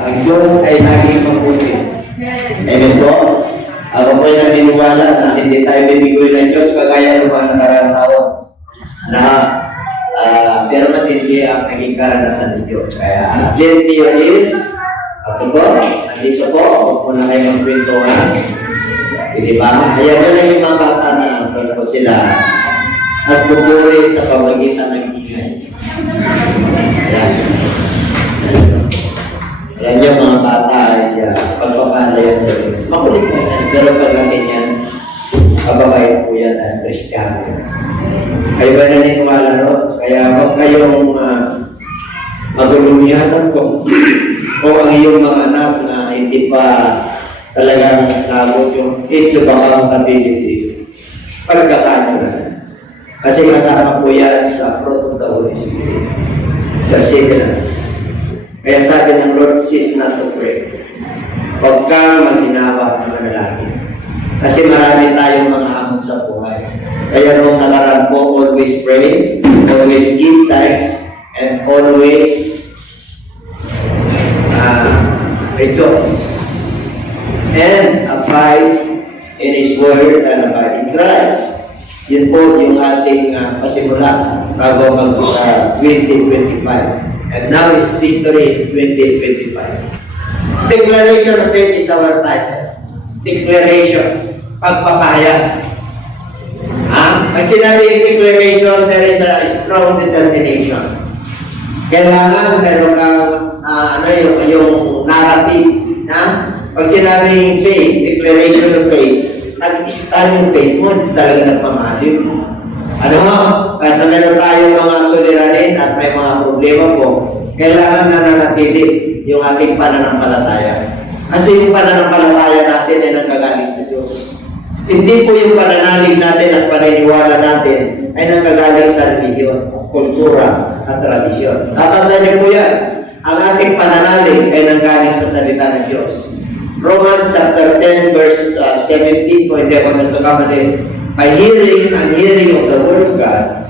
ang Diyos ay naging mabuti. Amen po? Ako po'y naniniwala na hindi tayo bibigay ng Diyos kagaya ng mga nakaraang taon na pero matindi ang naging karanasan ng Diyos. Kaya, plenty your ears. Ako po, nandito po, huwag po na kayo magpintuhan. Hindi ba? Kaya ko lang yung mga bata na po sila nagpupuri sa pamagitan ng ingay. Ayan. Alam niyo mga bata ay pagpapalaya sa Diyos. Makulit na yan, pero paglaki niyan, kababay po yan at Kristiyano. Kayo ba naniniwala ron? Kaya huwag kayong magulumihan kung ang iyong mga anak na hindi pa talagang nabot yung age of accountability. Pagkakaan nyo na. Kasi kasama po yan sa fruit of the Holy Spirit. Perseverance. Kaya sabi ng Lord, cease not to pray. Huwag kang maghinawa ng manalangin. Kasi marami tayong mga hamon sa buhay. Kaya nung nakaraan po, always pray, always give thanks, and always rejoice. And abide in His Word and abide in Christ. Yun po yung ating pasimula bago mag-2025. And now is Victory 2025. Declaration of Faith is our title. Declaration. Pagpapahayag. Pag sinabing declaration, there is a strong determination. Kailangan meron kang yung narrative. Pag sinabing faith, declaration of faith, nag-stand yung faith mo, talaga nagmamahalin. Kahit na meron tayong mga suliranin at may mga problema po, kailangan nananatili yung ating pananampalataya. Kasi yung pananampalataya natin ay nanggagaling sa Diyos. Hindi po yung pananalig natin at paniniwala natin ay nanggagaling sa religion, kultura, at tradisyon. Tatandaan niyo po yan. Ang ating pananalig ay nanggaling sa salita ng Diyos. Romans chapter 10 verse 17 po, hindi ako nagkakamali. By hearing and hearing of the word of God,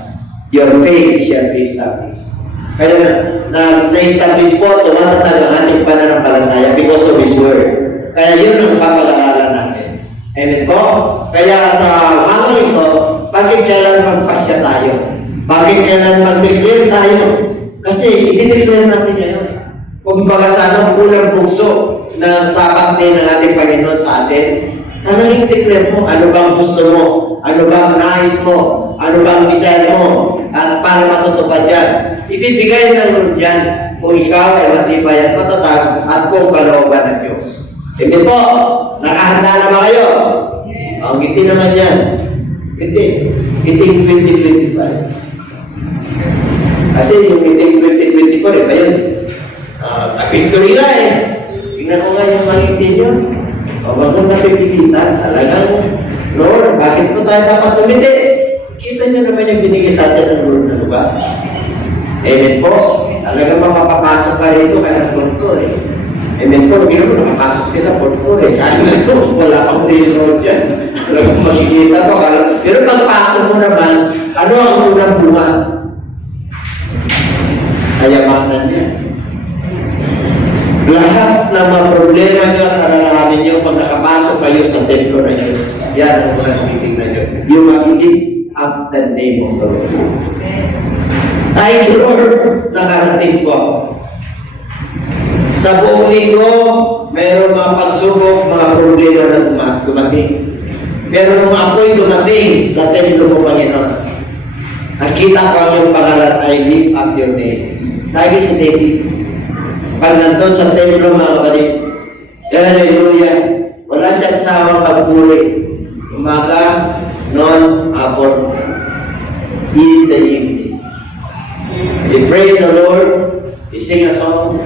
your faith shall be established. Kaya na-establish po, tumatatag ang ating pananampalataya because of His word. Kaya yun ang papag-aralan natin. Amen po? Kaya sa mga ito, bakit kailan magpasya tayo? Bakit kailan mag-declare tayo? Kasi i-declare natin ngayon. Kung baga sana unang bugso ng sapat din ng ating Panginoon sa atin, talagang declare mo, ano bang gusto mo? Ano bang nais mo? Ano bang desire mo? At para matutupad yan, ibibigay ng Lord yan kung ikaw ay matibay at matatag at kung kalooban ng Diyos. Sige po, nakahanda na ba kayo? Ang ngiti naman yan. Ngiti 2025. Kasi yung ngiti 2024, iba yun. Victory na eh. Tingnan ko nga yung mga ngiti nyo. Huwag nang napipilitan. Talagang, Lord, bakit po tayo dapat tumiti? Kita nyo naman yung binigay sa atin ng Lord, ano ba? Amen po. Talagang mapapapasok ka rito kaya kulto eh. Amen po. Gino mo, nakapasok sila kulto eh. Kaya ito, wala pang resource dyan. Talagang makikita ko. Pero pagpasok mo naman, ano ang unang bunga? Kayamanan niya. Lahat ng mga problema nyo at alalahanin nyo pag nakapasok kayo sa templo na Diyos. Yan ang mga titignan nyo. You must lift up the name of the Lord. Thank you, Lord, nakarating ko. Sa buong linggo, mayroong mga pagsubok, mga problema na dumating. Pero nung ako'y dumating sa templo mo, Panginoon, nakita ko ang iyong pangalan, I lift up your name. Lagi si David. Pag nandun sa templo, mga kapatid, hallelujah, wala siyang sawang pagpuri. Umaga, noon, hapon, in the evening. He praise the Lord, he sing a song.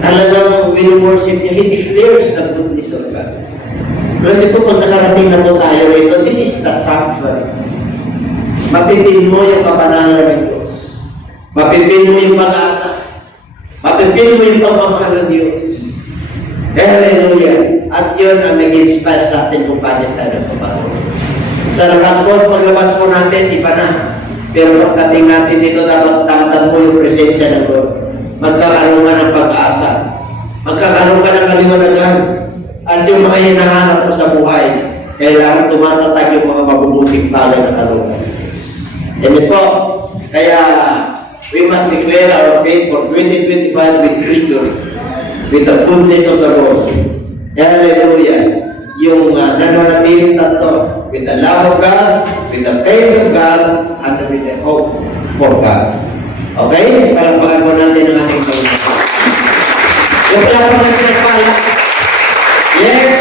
Talagang will-worship niya, he declares the goodness of God. Pero po, pag nakarating na po tayo rito, this is the sanctuary. Mapipil mo yung kapanalan ng Diyos. Mapipil mo yung pag-asa. Mapipil mo yung pagmamahal ng Diyos. Hallelujah. At yun ang nag-inspire sa atin kung paano tayo nagpaparoon. Sa labas po, paglabas po natin, iba na. Pero pagdating natin dito, dapat tamtan mo yung presensya ng Lord. magkakaroon ka ng pag-asa, magkakaroon ka ng kaliwanagan, at yung mga hinahanap mo sa buhay, kailangan tumatatag yung mga mabubuting bagay na kalooban. Amen po. Kaya, we must declare our faith for 2025 with vigor, with the goodness of the Lord. Hallelujah. Yung nananatiling tatlo, with the love of God, with the faith of God, and with the hope for God. Okay? Palagpagan po natin ang ating Panginoon. Yung palagpagan natin ang pala. Yes!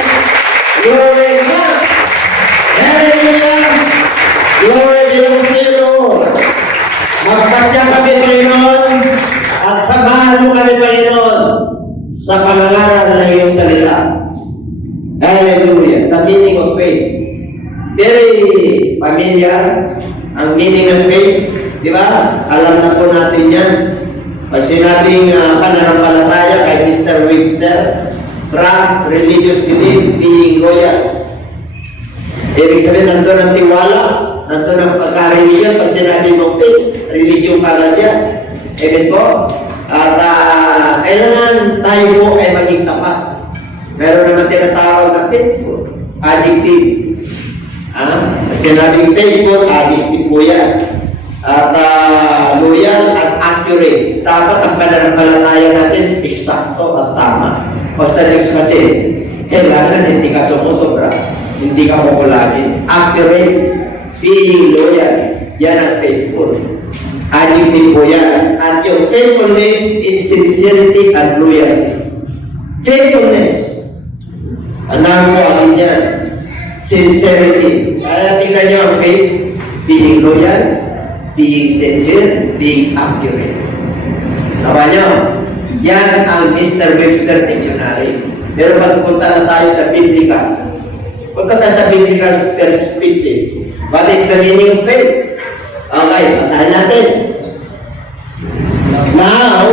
Glory to God! Hallelujah! Glory belongs to you, Lord! Magpasya kami, Panginoon, at samahan mo kami, Panginoon, sa pangangaral ng iyong salita. Hallelujah! The meaning of faith. Very familiar ang meaning ng faith. Di ba? Alam na po natin yan. Pag sinabing pananampalataya kay Mr. Webster, trust, religious belief, being loyal. Ibig sabihin, nandun ang tiwala, nandun ang pagka-religion. Pag sinabi mo faith, religion ka dyan. Amen po? At kailangan tayo po ay maging tapat. Meron naman tinatawag na faithful, adjective. Pag sinabing faithful, adjective po yan. At loyal at accurate. Dapat ang pananampalataya natin eksakto at tama. Pag sa Diyos kasi, kailangan hindi ka sumusobra, hindi ka kukulagin. Accurate, being loyal, yan ang faithful. Adjective po yan. At yung faithfulness is sincerity and loyalty. Faithfulness. Anong po ang yan? Sincerity. Kaya tingnan nyo ang faith, being loyal, being sincere, being accurate. Tama nyo? Yan ang Mr. Webster Dictionary. Pero pag punta na tayo sa Biblical, punta tayo sa Biblical perspective. What is the meaning of faith? Okay, basahin natin. Now,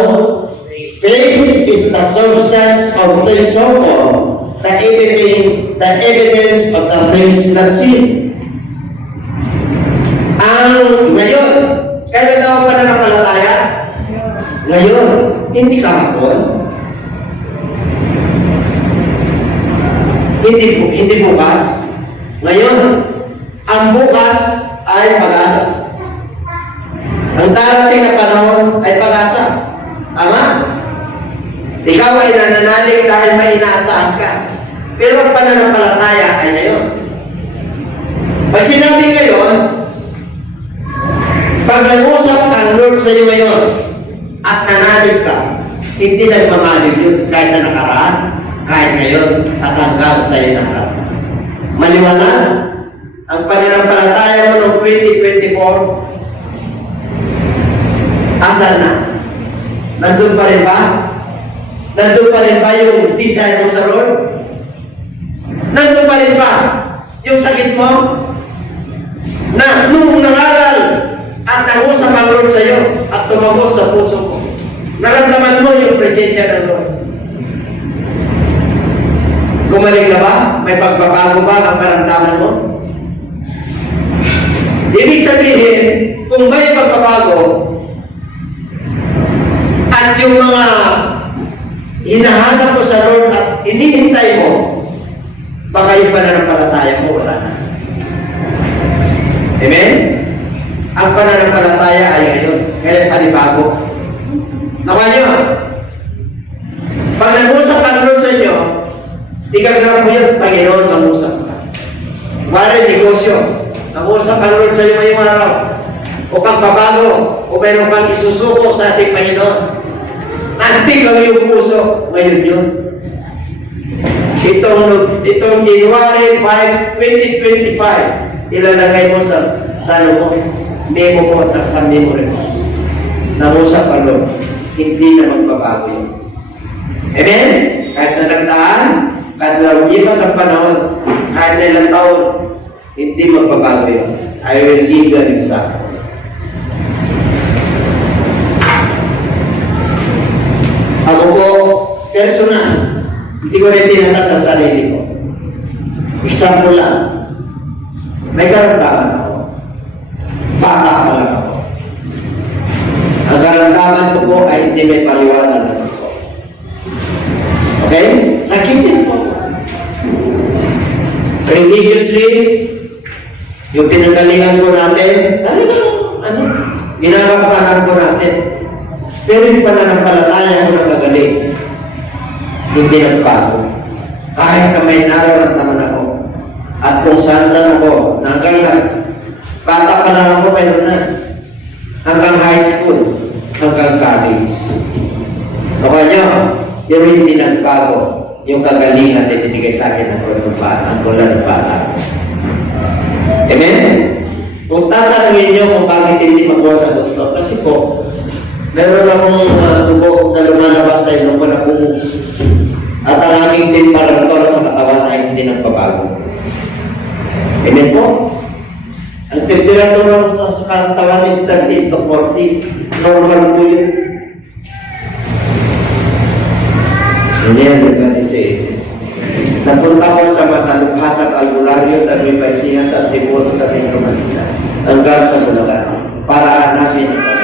faith is the substance of things hoped for, the evidence of the things not seen. Ngayon, kailan daw ang pananampalataya? Ngayon, hindi kahapon. Hindi bukas. Ngayon, ang bukas ay pag-asa. Ang darating na panahon ay pag-asa. Tama? Ikaw ay nananalig dahil may inaasahan ka. Pero ang pananampalataya ay ngayon. Pag sinabi ngayon, pag nag-usap ang Lord sa iyo ngayon at nanalig ka, hindi nagmamalig yun kahit na nakaraan, kahit ngayon at hanggang sa iyo nakaraan. Maliwanag, ang pananampalataya mo noong 2024, asan na? Nandun pa rin ba? Nandun pa rin ba yung desire mo sa Lord? Nandun pa rin ba yung sakit mo? Na nung nangaral at nag-usap ang Lord sa iyo at tumagos sa puso mo, naramdaman mo yung presensya ng Lord. Gumaling na ba? May pagbabago ba ang karamdaman mo? Ibig sabihin, kung may pagbabago at yung mga hinahanap mo sa Lord at inihintay mo, baka yung pananampalataya mo wala na. Amen? Ang pananampalataya ay ngayon, kaya panibago. Nakuha nyo? Pag nag-usap ang Lord sa inyo, ikagrap mo yun, Panginoon, nag-usap ka. Wari, negosyo, nag-usap ang Lord sa iyo ngayong araw. O pagbabago, o mayroon kang isusuko sa ating Panginoon. Nantig ang iyong puso, ngayon yun. Itong January 5, 2025, ilalagay mo sa ano mo, memo mo at sa memory mo. Nangusap ka Lord, hindi na magbabago yun. Amen? Kahit na nagdaan, kahit na lumipas ang panahon, kahit na ilang taon, hindi magbabago yun. I will give you an example. Ako po, personal, hindi ko rin tinatas ang sarili ko. Example lang, may karamdaman ako. Bata pa lang ako. Ang karamdaman nararamdaman ko po ay hindi may paliwanag na po. Okay? Sakitin po. Religiously, yung pinagalingan po natin, talagang, ginagampanan po natin. Pero yung pananampalataya ko nagagaling, hindi nagbago. Kahit na may nararamdaman ako, at kung saan ako, hanggang bata pa lang ako, mayroon na. Hanggang high school, hanggang college. Nakuha nyo, yung hindi nagbago, yung kagalingan na tinigay sa akin ng bata. Amen? Kung tatanungin nyo kung bakit hindi makuha na doktor, kasi po, meron akong dugo na lumalabas sa ilong ko na puno. At ang aking temperature sa katawan ay hindi nagbabago. Amen po? Ang temperature sa katawan is 30 to 40. Normal po yun. Amen, everybody say it. Napunta ko sa Matalukha, sa Albularyo, sa Nueva Ecija, sa Antipolo, sa Metro Manila, hanggang sa Bulacan, para hanapin ito.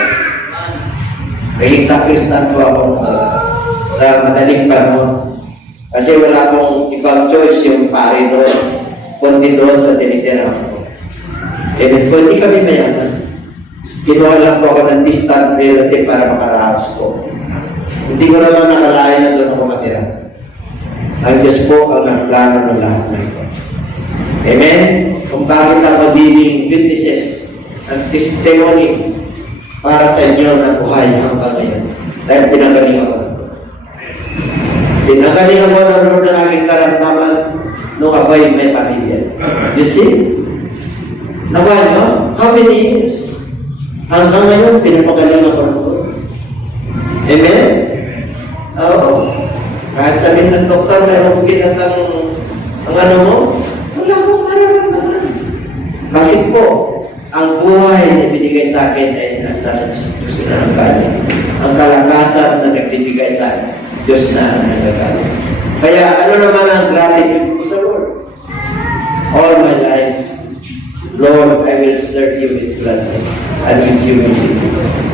Kahit sa Kristan po ako sa madaling panahon. Kasi wala akong ibang choice yung pare doon, kundi doon sa tinitira ko. Kung hindi kami mayaman, kinuha lang po ako ng distant relative para makaraos ko. Hindi ko naman nakalain na doon ako matira. Ang Diyos po ang nagplano ng lahat ng ito. Amen? Kung bakit ako giving witnesses and testimony para sa inyo na buhay hanggang ngayon. Dahil pinagaling ako. Pinagaling ako ng aking karamdaman nung ako'y may pamilya. You see? Nakuha nyo? How many years? Hanggang ngayon, pinapagaling ako ng Lord. Amen? Oo. Kahit sabihin ng doktor, meron kinat ang ano mo, wala akong mararamdaman. Bakit po? Ang buhay na binigay sa akin ay nasa Diyos na ang galing. Ang kalakasan na nagbibigay sa akin, Diyos na ang nagagaling. Kaya ano naman ang gratitude ko sa Lord? All my life, Lord, I will serve you with gladness and with humility.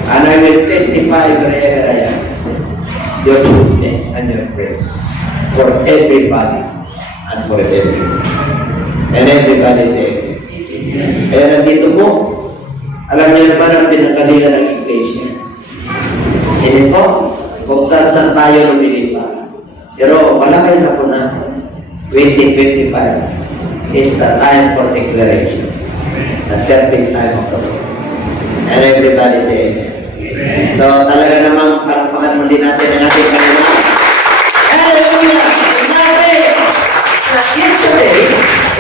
And I will testify wherever I am your goodness and your grace for everybody and for everyone. And everybody say, kaya nandito po, alam niyo naman ang pinagalingan ng iglesia. Hindi po, kung saan tayo lumilipat. Pero malaki na po na 2025 is the time for declaration. The perfect time of the Lord. And everybody say amen. So talaga namang palakpakan muli natin ang ating Panginoon. Hallelujah! It's not yesterday.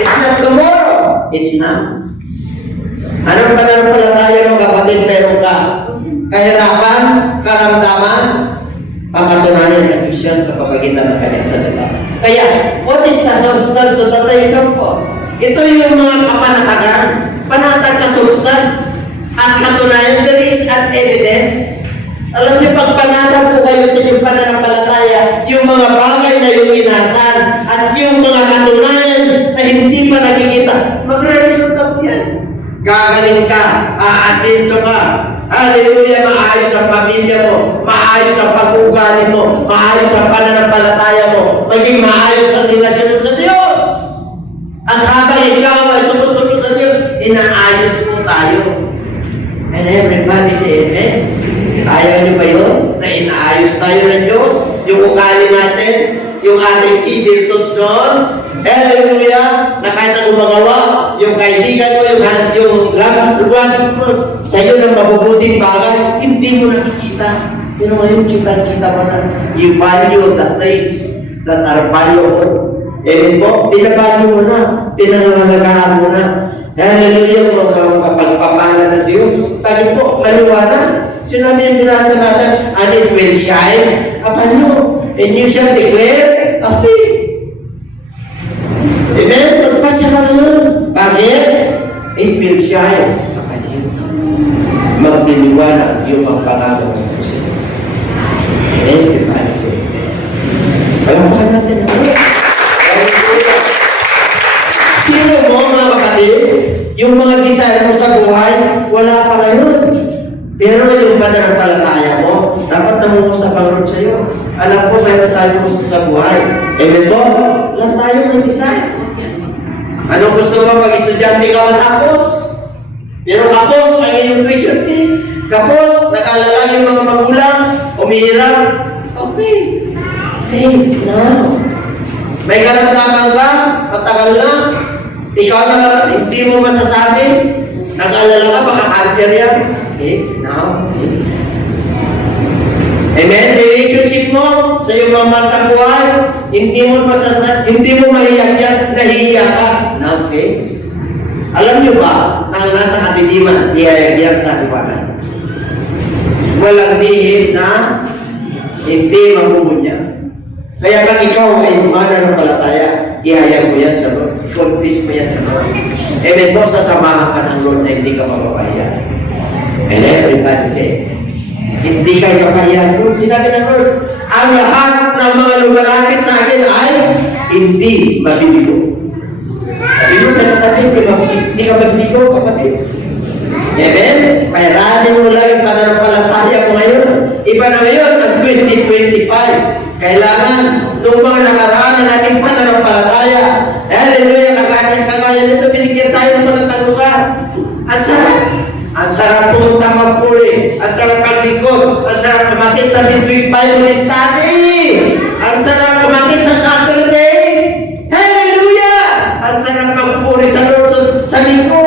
It's not tomorrow. It's now. Anong pananampalataya mo, kapatid, meron ka? Kahirapan, karamdaman, pangatunayan ng Diyos yan sa pamagitan ng kanyang salita. Kaya, what is the substance of the things of God? Ito yung mga kapanatagan, panatag na substance. At katunayan, there is an evidence. Alam niyo, pag panatag po kayo sa inyong pananampalataya, yung mga bagay na yung inasahan at yung mga katunayan na hindi pa nakikita, magre-resulta po yan. Gagaling ka, aasenso ka. Hallelujah, maayos ang pamilya mo, maayos ang pag-uugali mo, maayos ang pananampalataya mo, maging maayos ang relasyon mo sa Diyos. At habang ikaw ay sumusunod sa Diyos, inaayos po tayo. And everybody say amen. Ayaw niyo ba yun? Na inaayos tayo ng Diyos, yung ugali natin, yung ating evil thoughts noon. Hallelujah! Na kahit ang umagawa, yung kaibigan mo, yung luwan mo, sa iyo ng mabubuting bagay, hindi mo nakikita. Pero ngayon, kita mo na. You value the things that are valuable. Amen po? Pinavalue mo na. Pinangangalagaan mo na. Hallelujah po, makapagpapala ng Diyos. Bakit po? Maliwanag. Sinabi yung binasa natin, and it will shine upon you. And you shall declare a thing. Amen? Magpasya ka ngayon. Bakit? It will shine upon you. Magdiliwanag yung pagpangako ng Diyos. Amen? Everybody say amen. Palamahan natin ang Diyos. Sino mo, mga kapatid, yung mga desire mo sa buhay, wala pa ngayon. Pero yung pananampalataya mo, nangungusap ang Lord sa'yo. Alam ko, mayroon tayong gusto sa buhay. Amen po? Lahat tayo may design. Anong gusto mo pag estudyante ka matapos? Pero kapos ang iyong tuition fee. Kapos, nakaalala yung mga magulang, umihirap. Okay. Hey, now. May karamdaman ka, matagal na. Ikaw na hindi mo masasabi. Nakaalala ka, baka cancer yan. Okay, now. Okay. Amen? Relationship mo sa iyong mga sa buhay, hindi mo mahiyak yan, nahihiya ka. Now, face. Alam niyo ba, nang nasa kadiliman, ihayag sa liwanag. Walang lihim na hindi mabubunya. Kaya pag ikaw ay mananampalataya, ihayag mo yan sa Lord. Confess mo yan sa Lord. Amen po, sasamahan ka ng Lord na hindi ka mapapahiya. And everybody say, hindi kayo mapahiya. Lord, sinabi ng Lord, ang lahat ng mga lumalapit sa akin ay hindi mabibigo. Sabi mo sa katabi, hindi ka mabibigo, kapatid. Amen? Pairanin mo lang yung pananampalataya mo ngayon. Iba na ngayon, ang 2025. Kailangan, nung mga nakaraan ng ating pananampalataya, hallelujah, kagaya nito, binigyan tayo ng mga tanungan. Ang sarap. Ang sarap pumunta magpuri. Ang sarap paglikod. Ang sarap kumakit sa midweek Bible study. Ang sarap kumakit sa Saturday. Hallelujah! Ang sarap magpuri sa Lord sa linggo.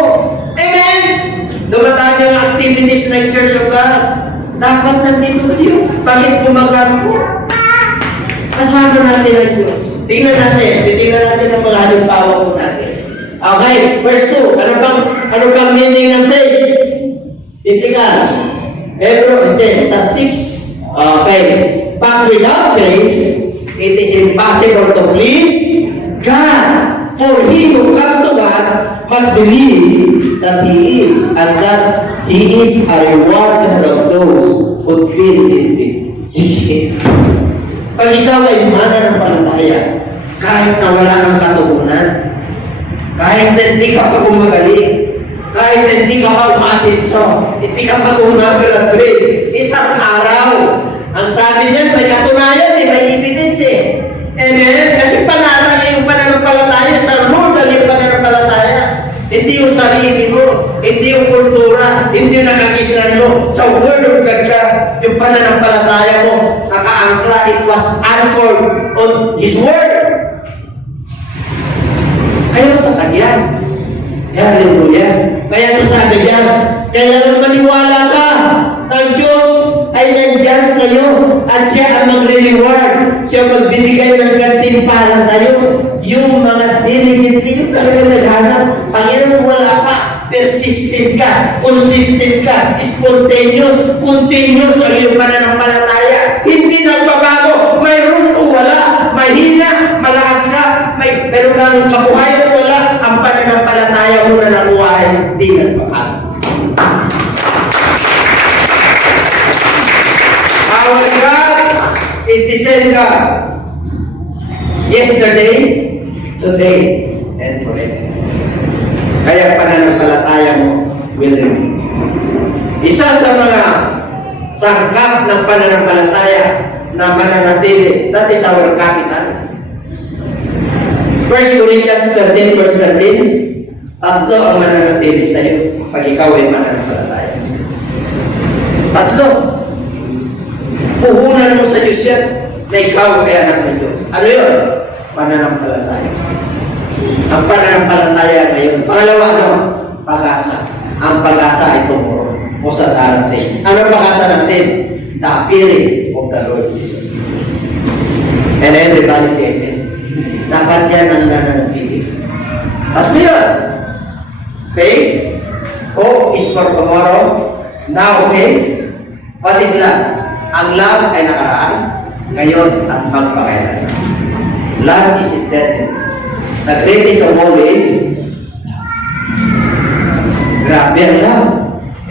Amen! Dumatang yung activities ng Church of God. Dapat nandito kayo. Bakit gumagamit po? Kasama natin ang Diyos. Tingnan natin ang mga halimbawa po natin. Okay, verse 2. Ano bang meaning ng faith? Itikan. Hindi. Sa 6. Okay. But without faith, it is impossible to please God. For he who comes to God must believe that He is, and that He is a rewarder of those who diligently seek Him. Pag ikaw ay mananampalataya, kahit na wala kang katugunan, kahit na hindi ka pa gumagaling, kahit na hindi ka pa umasinso, hindi ka pa gumagraduate, isang araw, ang sabi niyan, may katunayan, may evidence Amen? Kasi panarang yung pananampalataya sa Lord, yung pananampalataya. Hindi yung sarili mo, hindi yung kultura, hindi yung nakakislan mo. Sa Word of God ka, yung pananampalataya mo, nakaangkla, it was anchored on His Word. Ayaw tatag yan. Hallelujah. Kaya sabi niya, kailangan maniwala ka ng Diyos ay nandyan sa iyo at siya ang magre-reward. Siya magbibigay ng gantimpala sa iyo. Yung mga diligent, yung talagang naghanap, Panginoon, wala pa. Persistent ka, consistent ka, spontaneous, continuous ang iyong pananampalataya. Hindi nagbabago. Mayroon o wala. Mahina, malakas ka, meron kang kabuhayan o wala. Ang pananampalataya mo na nakuha ay hindi nagbabago. Our God is the same God. Yesterday, today, and forever. Kaya pananampalataya mo will remain. Isa sa mga sangkap ng pananampalataya na mananatili, that is our capital. 1 Corinthians 13 verse 13, tatlo ang mananatili sa iyo pag ikaw ay mananampalataya. Tatlo. Puhunan mo sa Diyos yan na ikaw ay anak ng Diyos. Ano yun? Pananampalataya. Ang pananampalataya ngayon. Pangalawa, ano? Pag-asa. Ang pag-asa ay tomorrow o sa darating. Ano pag-asa natin? The appearing of the Lord Jesus Christ. And everybody say amen. Dapat yan ang nananatili. At yun, faith, hope is for tomorrow, now faith. What is love? Ang love ay nakaraan, ngayon at magpakailan. Love is eternal. The greatest of all is grabe ang love.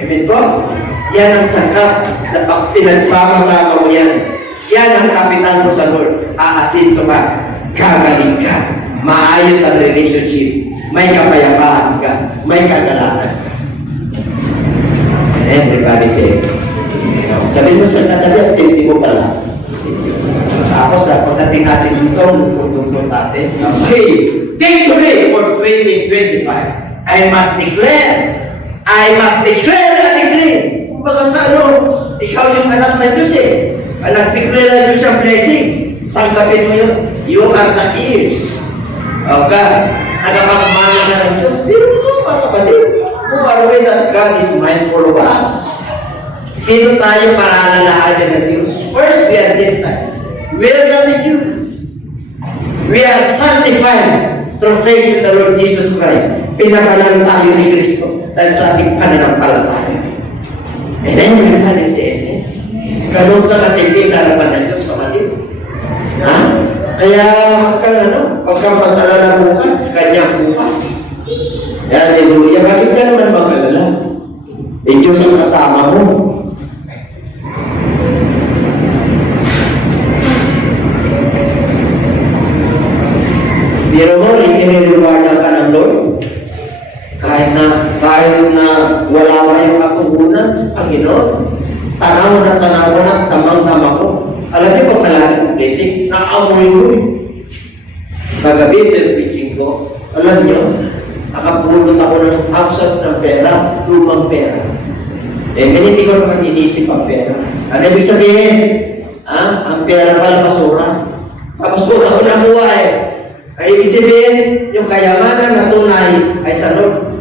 Amen po? Yan ang sangkap na pag pinagsama-sama mo yan. Yan ang kapitan mo sa Lord. Aasinso ka, gagaling ka, maayos ang relationship, may kapayapaan ka, may kagalakan. And everybody say, you know, Sabi mo sa katabi, activity mo pala. Tapos, pagdating natin dito, lupot-lupot natin. Okay, victory for 2025. I must declare a decree. Kumbaga sa ano, ikaw yung anak ng Diyos eh. Nag-declare na Diyos ang blessing. Tanggapin mo yun. You are the ears of God. Nagapagmana na ng Diyos. Pero mga kapatid, who are we that God is mindful of us? Sino tayo para alalahanin ng Diyos? First, we are Gentiles. We are not the Jews. We are sanctified through faith in the Lord Jesus Christ. Pinapalan tayo ni Kristo dahil sa ating pananampalataya. And then, we're not the same. Ganun ka katindi sa harapan ng Diyos, kapatid. Ha? Kaya, pagka mag-alala bukas, kanyang bukas. Hallelujah. Bakit ka naman mag-alala? Diyos ang kasama mo. Pero mo, inireward ka ng Lord. Kahit na wala pa yung katugunan, Panginoon, tanaw na tamang-tama ko. Alam niyo pa malaki ang blessing, naamoy ko eh. Kagabi ito yung preaching ko, alam niyo, nakapulot ako ng thousands ng pera, lumang pera. Hindi ko naman inisip ang pera. Ano ibig sabihin? Ang pera pala basura. Sa basura ko nakuha eh. Ay ibig sabihin, yung kayamanan na tunay ay sa Lord.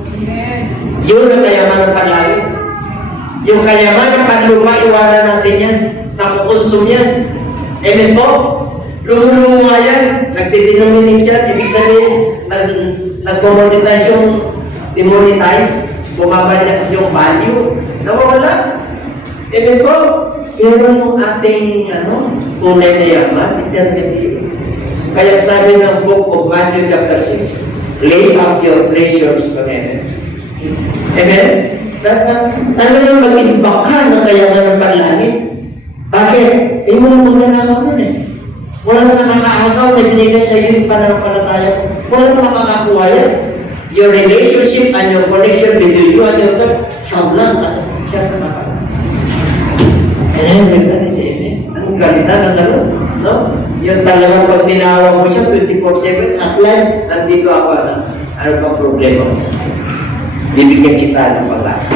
Yun ang kayamanan palagi. Yung kayamanan panlupa, iwanan natin yan. Nakukonsum yan. Amen po? Lumulunga yan. Nagtidenominate yan. Ibig sabihin, nag-monetize yung demonetize. Bumabalik yung value. Nawawala. Amen po? Pero yung ating tunay na yaman, eternity. Kaya sabi ng book of Matthew chapter 6, lay up your treasures to heaven. Amen? Talagang mag-imbak ka ng kayaman ng panlangit. Bakit? Walang magnanakaw nun eh. Walang nakakaagaw na binigay sa iyo yung pananampalataya. Walang makakakuha yan. Your relationship and your connection between you and your God, siya lang at siya nakakaagaw. Everybody say amen. Ang ganda ng gano'n, no? Yung talagang pag tinawag mo siya 24/7 at live, nandito ako na. Ano pa problema mo? Bibigyan kita ng pag-asa.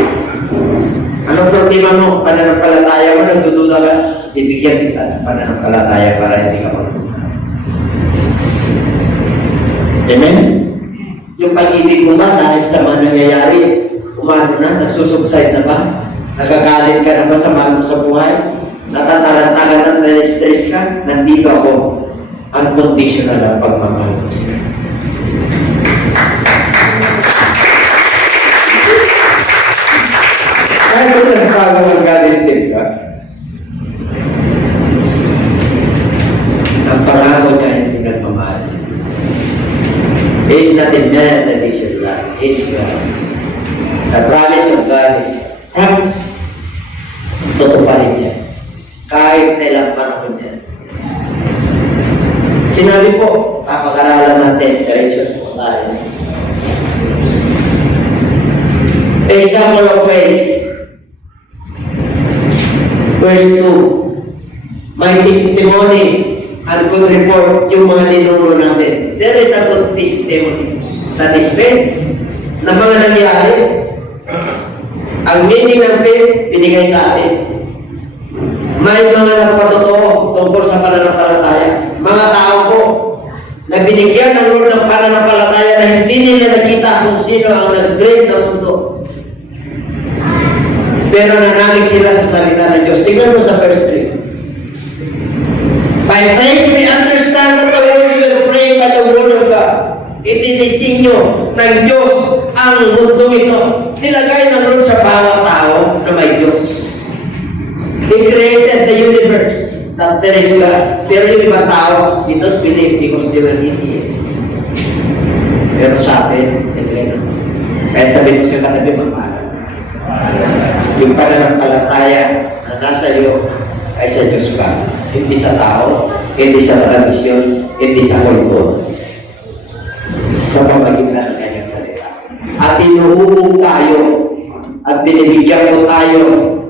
Anong problema mo? Pananampalataya mo, nagdududa ka, bibigyan kita ng pananampalataya para hindi ka magduda. Amen? Yung pag-ibig mo ba dahil sa mga nangyayari, umano na, nagsusubside na ba? Nagagalit ka na ba sa mahal mo sa buhay? Natataranta ka na, na-stress ka? Nandito ako. Unconditional ang pagmamahal ko siya. Kaya kung nagbago mag-galis-tip ka, ang pangako niya hindi nagmamahal. It's not a man that he should lie. It's God. The promise of God is promise. Totoo pa rin yan. Kahit nilang panahon yan. Sinabi po, papag-aralan natin, diretso po tayo. Example of ways. Verse 2. My testimony and good report yung mga ninuno natin. There is a good testimony that is faith na mga nangyari. Ang meaning ng faith, binigay sa atin. May mga nagpatotoo tungkol sa pananampalataya. Mga tao po na binigyan ng Lord ng pananampalataya na hindi nila nakita kung sino ang nag-grade ng mundo. Pero nanalig sila sa salita ng Diyos. Tingnan mo sa verse 3. By faith, we understand that the words were framed by the word of God. Itinisinyo ng Diyos ang mundo ito. Nilagay ng Lord sa bawat tao na may Diyos. He created the universe that there is God. Pero yung ibang tao, they don't believe because they were atheists. Pero sa atin, ito. Kaya sabihin mo sa katabi, magmahal. Yung pananampalataya na nasa iyo ay sa Diyos ka. Hindi sa tao, hindi sa tradisyon, hindi sa kulto. Sa pamagitan ng kanyang salita. At inuhubog tayo at binibigyan ko tayo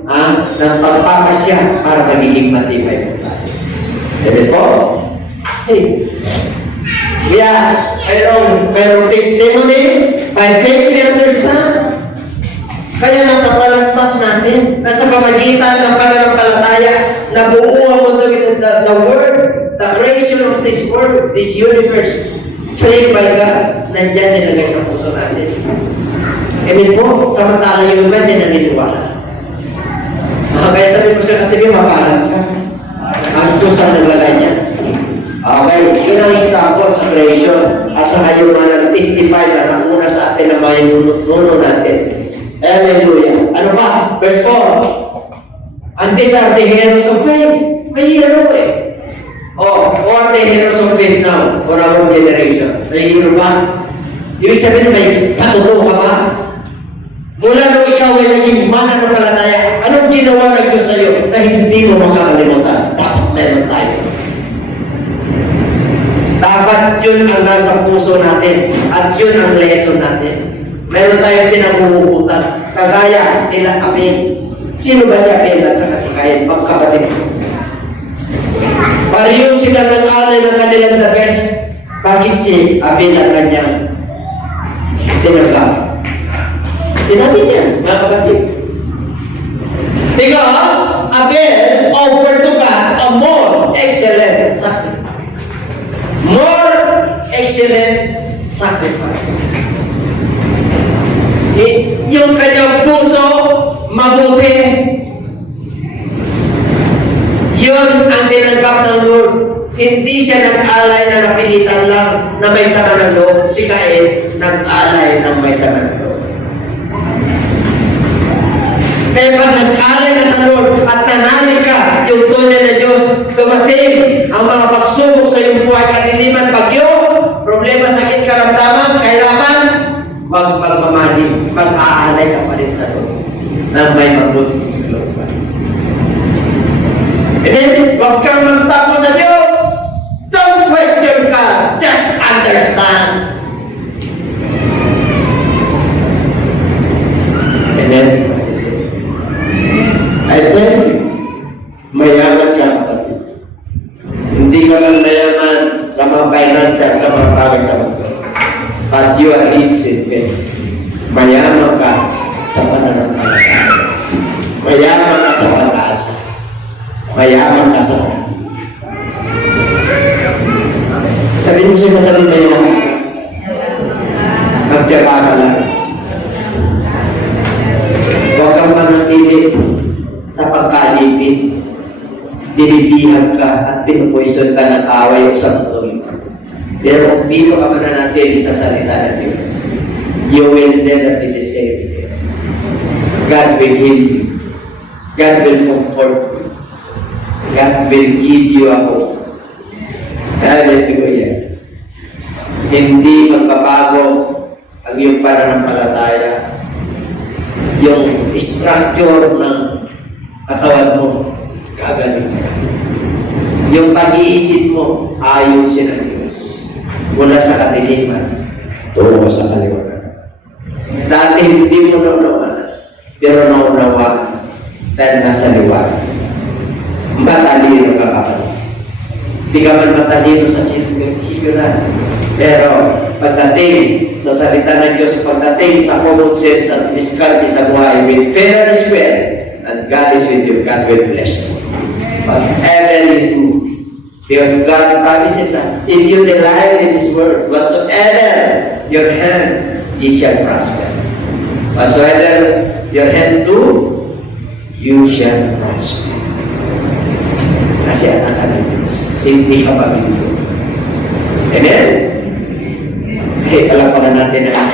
ng pagpapasya para magiging matibay po tayo. Amen po? Hey. Kaya, mayroong testimony, by faith we understand. Kaya natatalastas natin, nasa pamagitan ng pananampalataya, na buo ang mundo, the Word, the creation of this world, this universe, trained by God, nandyan nilagay sa puso natin. Amen po, samantala yung iba, hindi naniniwala. Kaya sabi ko sa katibi, mapalag ka. Ang Diyos ang naglagay niya. Okay, yun ang example sa creation. At sa ngayon mga nag-testify na nakuna sa atin na may nuno natin. Hallelujah. Ano pa? Verse 4. And these are the heroes of faith. May hero eh. Who are the heroes of faith now for our generation? May hero ba? Ibig sabihin, may patuto ka ba? Mula nung ikaw ay naging mananampalataya, anong ginawa ng Diyos sa'yo na hindi mo makakalimutan? Dapat meron tayo. Dapat yun ang nasa puso natin at yun ang lesson natin. Meron tayong pinag-uukutan. Kagaya nila Abel. Sino ba si Abel at saka si Cain? Magkapatid. Pareho sila nag-alay ng kanilang the best. Bakit si Abel ang kanyang tinanggap? Tinabi niya, mga kapatid. Because Abel offered to God a more excellent sacrifice. More excellent sacrifice. Yung kanyang puso, mabuti. Yun ang tinanggap ng Lord. Hindi siya nag-alay na napilitan lang na may sama ng loob. Si Cain, nag-alay ng may sama ng loob. Kaya pag nag-alay ka sa Lord at nanalig ka, yung tunay na Diyos, dumating ang mga pagsubok sa iyong buhay, katiliman, bagyo, problema, sakit, karamdaman, kahirapan, magmamahal, mag-aalay ka pa rin sa Lord nang may mabuting loob pa. Huwag kang magtapo sa Diyos. Don't question God. Just understand. And then, I tell you, mayaman ka kapatid. Hindi ka man mayaman sa mga financial, sa mga bagay sa mundo. But you are rich in faith. Mayaman ka sa pananampalataya. Mayaman ka sa pag-asa. Mayaman ka sa sabihin mo siya katabi mayaman ka. Magtyaga ka lang. Huwag kang manatili sa pagkalipin. Binibihag ka at pinupoison ka ng away o sa mundo. Pero kung dito ka mananatili sa salita ng Diyos, you will never be the same. God will heal you. God will comfort you. God will give you a hope. Hallelujah. Hindi magbabago ang iyong pananampalataya. Yung structure ng katawan mo, gagaling. Yung pag-iisip mo, ayusin ang Diyos. Mula sa katiliman, tungo sa kaliwanag. Dati hindi mo naunawaan, pero naunawaan dahil nasa liwanag. Matalino ka kapatid. Hindi ka man matalino sa sikulan. Pero pagdating sa salita ng Diyos, pagdating sa common sense at diskarte sa buhay, with fair and square, and God is with you, God will bless you. Whatever you do, because God promises us, if you delight in His word, whatsoever your hand, it shall prosper. Whatsoever your hand do, you shall prosper. Kasi anak ka ng Diyos, hindi ka mabibigo. Amen? Okay, palapakan natin ang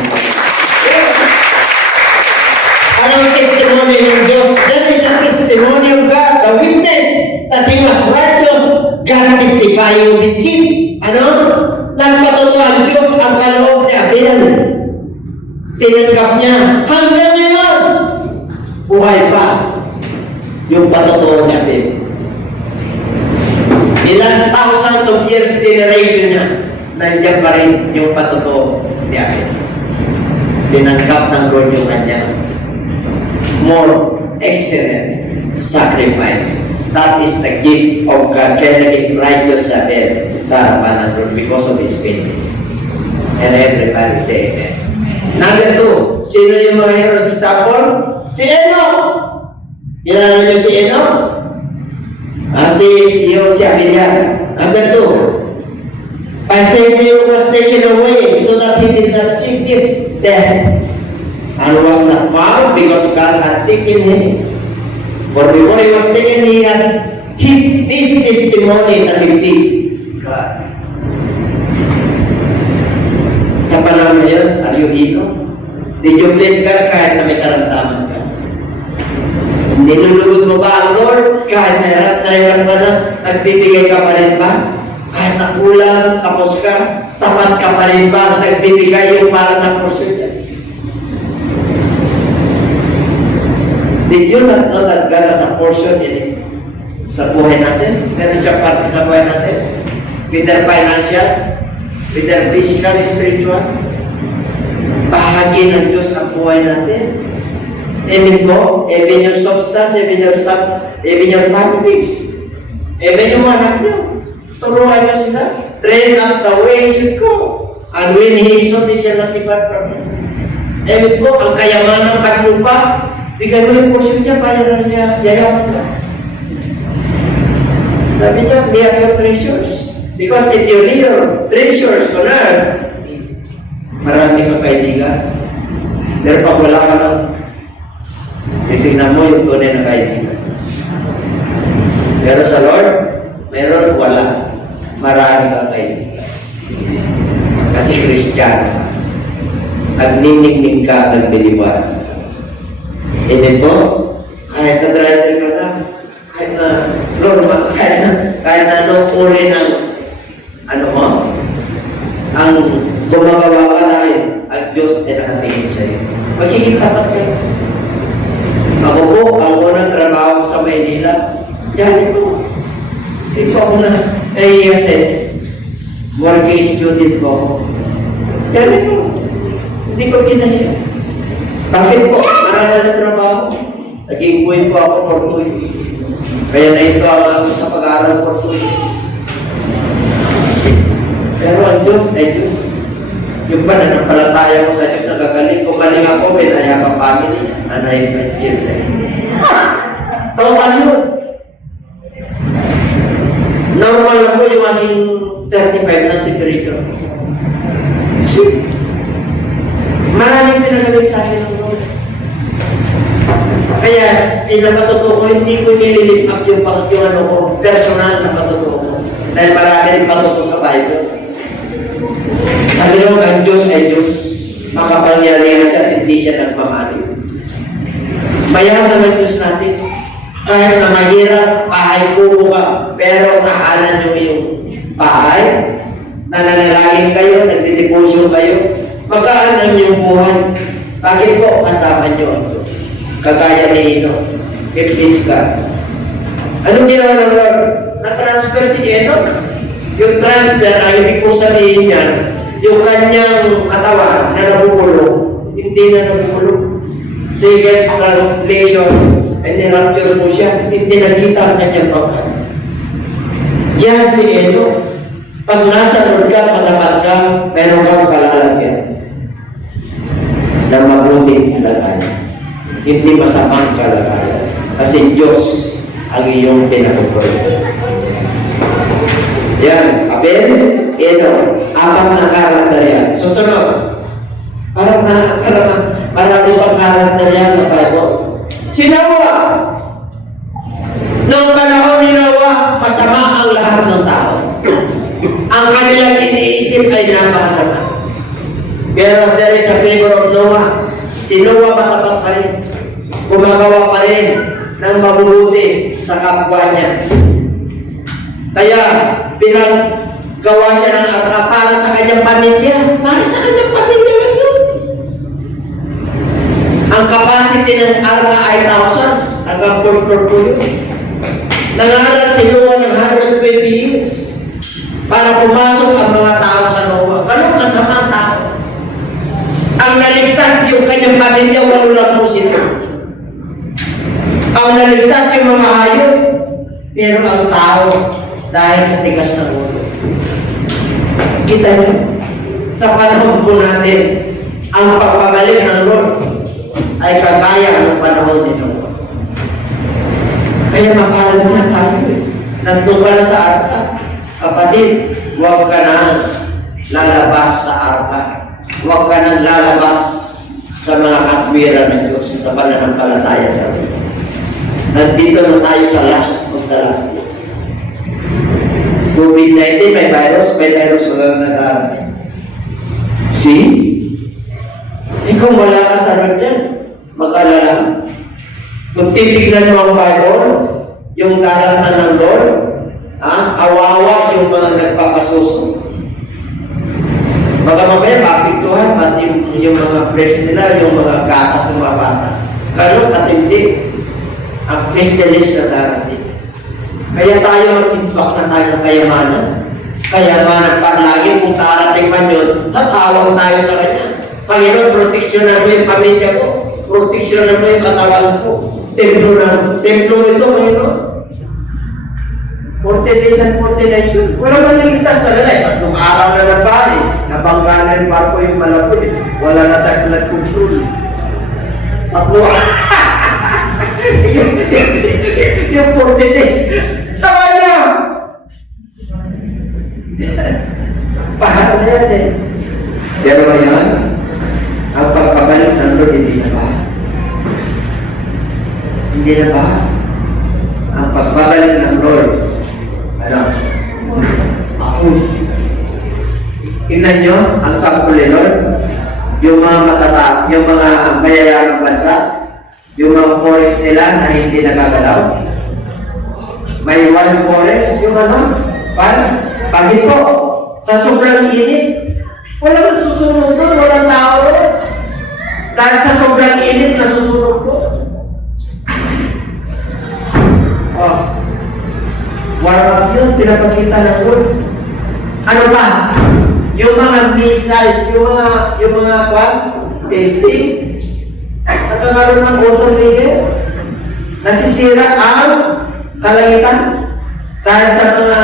anong testimony ng Diyos? That is a testimony of God, the witness that He was righteous. God testify yung miskin. Ano? Nagpatuto ang Diyos ang kaloob ni Abel. Tinanggap niya. Hanggang ngayon, buhay pa yung patutuo ni Abel. Ilang thousands of years generation niya, nandiyan pa rin yung patutuo ni Abel. Tinanggap ng Lord yung kanya more excellent sacrifice. That is the gift of God. Kaya naging righteous sa Abel sa harapan ng Lord because of his faith. And everybody say amen. Number 2, sino yung mga heroes example? Si Enoch! Kilala niyo si Enoch? Si Abigail. Number 2, by faith he was taken away so that he did not see death and was not found because God had taken him. For before he was taken, he had his testimony that he pleased God. Sa panahon ngayon, are you Enoch? Did you please God kahit na may karamdaman ka? Nilulugod mo ba ang Lord kahit na hirap ka na? Nagbibigay ka pa rin ba? Kahit na kulang, tapos ka, tapat ka pa rin ba? Nagbibigay yung para sa portion niya? Did you not know that God has a portion in sa buhay natin? Meron siya parte sa buhay natin? Whether financial, whether physical, spiritual, bahagi ng Diyos ang buhay natin. Amen po? Amen yung substance, amen yung families, amen yung anak nyo. Turuan nyo sila. Train up the way he should go. And when he is on, he shall not depart from him. Amen po? Ang kayamanan ng paglupa, bigay mo yung portion niya, bayaran niya, yayaman ka. Sabi niya, lay up your treasures. Because if you lay your treasures on earth, marami kang kaibigan. Pero pag wala ka lang, titignan mo yung tunay na kaibigan. Pero sa Lord, meron, wala. Marami kang kaibigan. Kasi Christian, nagniningning ka, nagbiliwan. Amen po? Kahit na driver ka na, kahit na normal, kahit na anong uri ng ang gumagawa ka dahil at Diyos ay nakatingin sa'yo. Magiging tapat kayo. Ako po, ang unang trabaho sa Maynila, yan ito. Ito ako na ASN, working student ko ako. Yan ito. Hindi ko kinahiya. Bakit po? Marangal na trabaho. Naging buhay po ako for 2 years. Kaya na ito ako sa pag-aaral for 2 years. Pero ang Diyos ay Diyos. Yung pananampalataya ko sa Diyos na gagaling, kung maling ako, pinaya pa family, anay pa children. Total yun. Normal na po yung aking 35 na temperature. Maraming pinagaling sa akin ng Lord. Kaya, pinapatuto ko, hindi ko nililip up yung ano ko, personal na patuto ko. Dahil marami rin patuto sa Bible. Sabi nyo, ang Diyos ay Diyos. Makapangyarihan siya at hindi siya nagmamali. Mayroon naman Diyos natin. Kahit na mahirap, bahay kubo ka, pero nakahanan nyo yung bahay, nananalangin kayo, nagdideposyo kayo, magkaanan yung buhay. Bakit po kasama nyo ang Diyos? Kagaya ni Enoch. Please God. Anong ginawa ng Lord? Na-transfer si Enoch. Yung transfer, ang ibig po sabihin niya, yung kanyang katawan na nabubulong, hindi na nabubulong. Second translation, ay nirapture po siya, hindi nakita ang kanyang pagkat. Yan si Enoch. Pag nasa Lord ka, patapat ka, meron kang kalalagyan na mabuting kalagayan. Hindi masamang kalagayan. Kasi Diyos ang iyong pinagpupulong. Yan, Abel, Enoch, 4 na karakter yan. Susunod, parang marami pang karakter yan na Bible. Si Noah. Noong panahon ni Noah, masama ang lahat ng tao. Ang kanilang iniisip ay napakasama. Pero there is a favor of Noah. Si Noah matapat pa rin. Gumagawa pa rin ng mabubuti sa kapwa niya. Kaya, pinaggawa siya ng arka para sa kanyang pamilya. Para sa kanyang pamilya lang yun. Ang capacity ng arka ay thousands. Hanggang 4 po yun. Nangaral si Noah ng 120 years para pumasok ang mga tao sa Noah. Ganun kasama ang tao. Ang naligtas yung kanyang pamilya, 8 lang po sila. Ang naligtas yung mga hayop, pero ang tao, dahil sa tigas ng ulo. Kita niyo, sa panahon po natin, ang pagpabalik ng Lord ay kagaya ng panahon ni Noah. Kaya makalam na tayo. Nandun ka na sa arka. Kapatid, huwag ka na lalabas sa arka. Huwag ka na lalabas sa mga katwiran ng Diyos sa pananampalataya sa atin. Nandito na tayo sa last of the last days. COVID-19, may virus na nag-aaral. See? Kung wala ka sa Lord yan, mag-alala. Kung titignan mo ang Bible, yung daratan ng Lord, awawa yung mga nagpapasuso. Baka mamaya mapiktuhan, pati yung mga press nila, yung mga gatas ng mga bata. Pero katindi, ang Christianism na darating. Kaya tayo mag-impact na tayo ng kayamanan. Kayamanan panlagi, kung darating man yun, tatawag tayo sa Kanya. Panginoon, proteksyonan mo yung pamilya ko. Proteksyonan mo yung katawan ko. Templo ito, Panginoon. 40 days and 40 nights yun. Wala man niligtas talaga. Tatlong araw na ng bahay. Nabangga na yung barko yung malapoy. Wala na tayo blood control. Tatlong araw. Yung 40 days. Tawa niya! Pahal na yan eh. Pero ngayon, ang pagkabalik ng Lord, hindi na ba? Hindi na ba? Ang pagbabalik ng Lord, apoy. Tingnan nyo, ang sample ni Lord, yung mga yung mga mayayagang bansa, yung mga forest nila na hindi nagagalaw. May wild forest, yung pahipo, sa sobrang init. Walang nasusunog doon, walang tao. Dahil sa sobrang init, nasusunog doon. Warm up yun, pinapakita ng Lord. Ano ba? Yung mga missiles, yung mga testing, nakakaroon ng ozone layer. Nasisira ang kalangitan dahil sa mga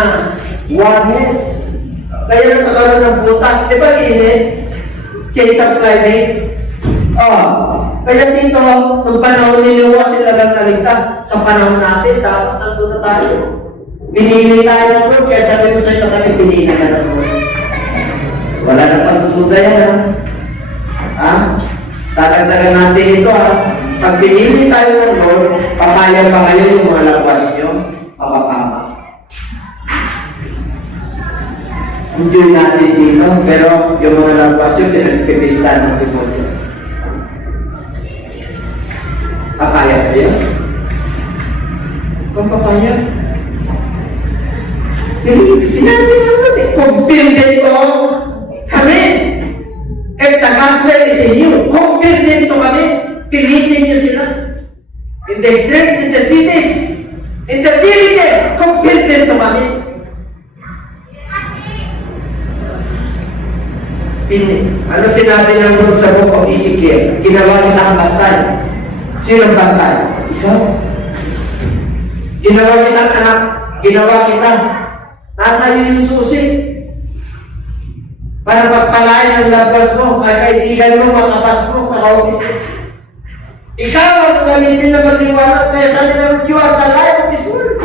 warheads. Kaya nakakaroon ng butas. Di ba init? Change of climate. Kaya dito, nung panahon ni Noah sila lang naligtas. Sa panahon natin, dapat nandun na tayo. Pinili tayo ng Lord. Kaya sabi mo sa'yo kami, pinili ka ng Lord. Wala na pagtutuga yan, Tatagdagan natin ito, Pag pinili tayo ng Lord, papayag ba kayo yung mga lakwats nyo? Papapama. Enjoy natin dito, pero yung mga lakwats nyo, pinagpipistan ng demonyo. Papayag kayo? Kung papayag? Sinabi naman compare ko kami. If the gospel is in you, compare dito kami. Pilitin niyo sila. In the streets, in the cities, in the villages, compare dito kami. Ano sinabi ng Lord sa book of Ezekiel? Ginawa kita ang bantay. Sino ang bantay? Ikaw. Ginawa kita ang anak. Ginawa kita. Nasa iyo yung susi. Para pagpalain ng lovers mo, kaibigan mo, mga kabas mo, kakaubusiness. Ikaw ang gagamitin na magliwanag. Kaya sabi na, you are the light of this world.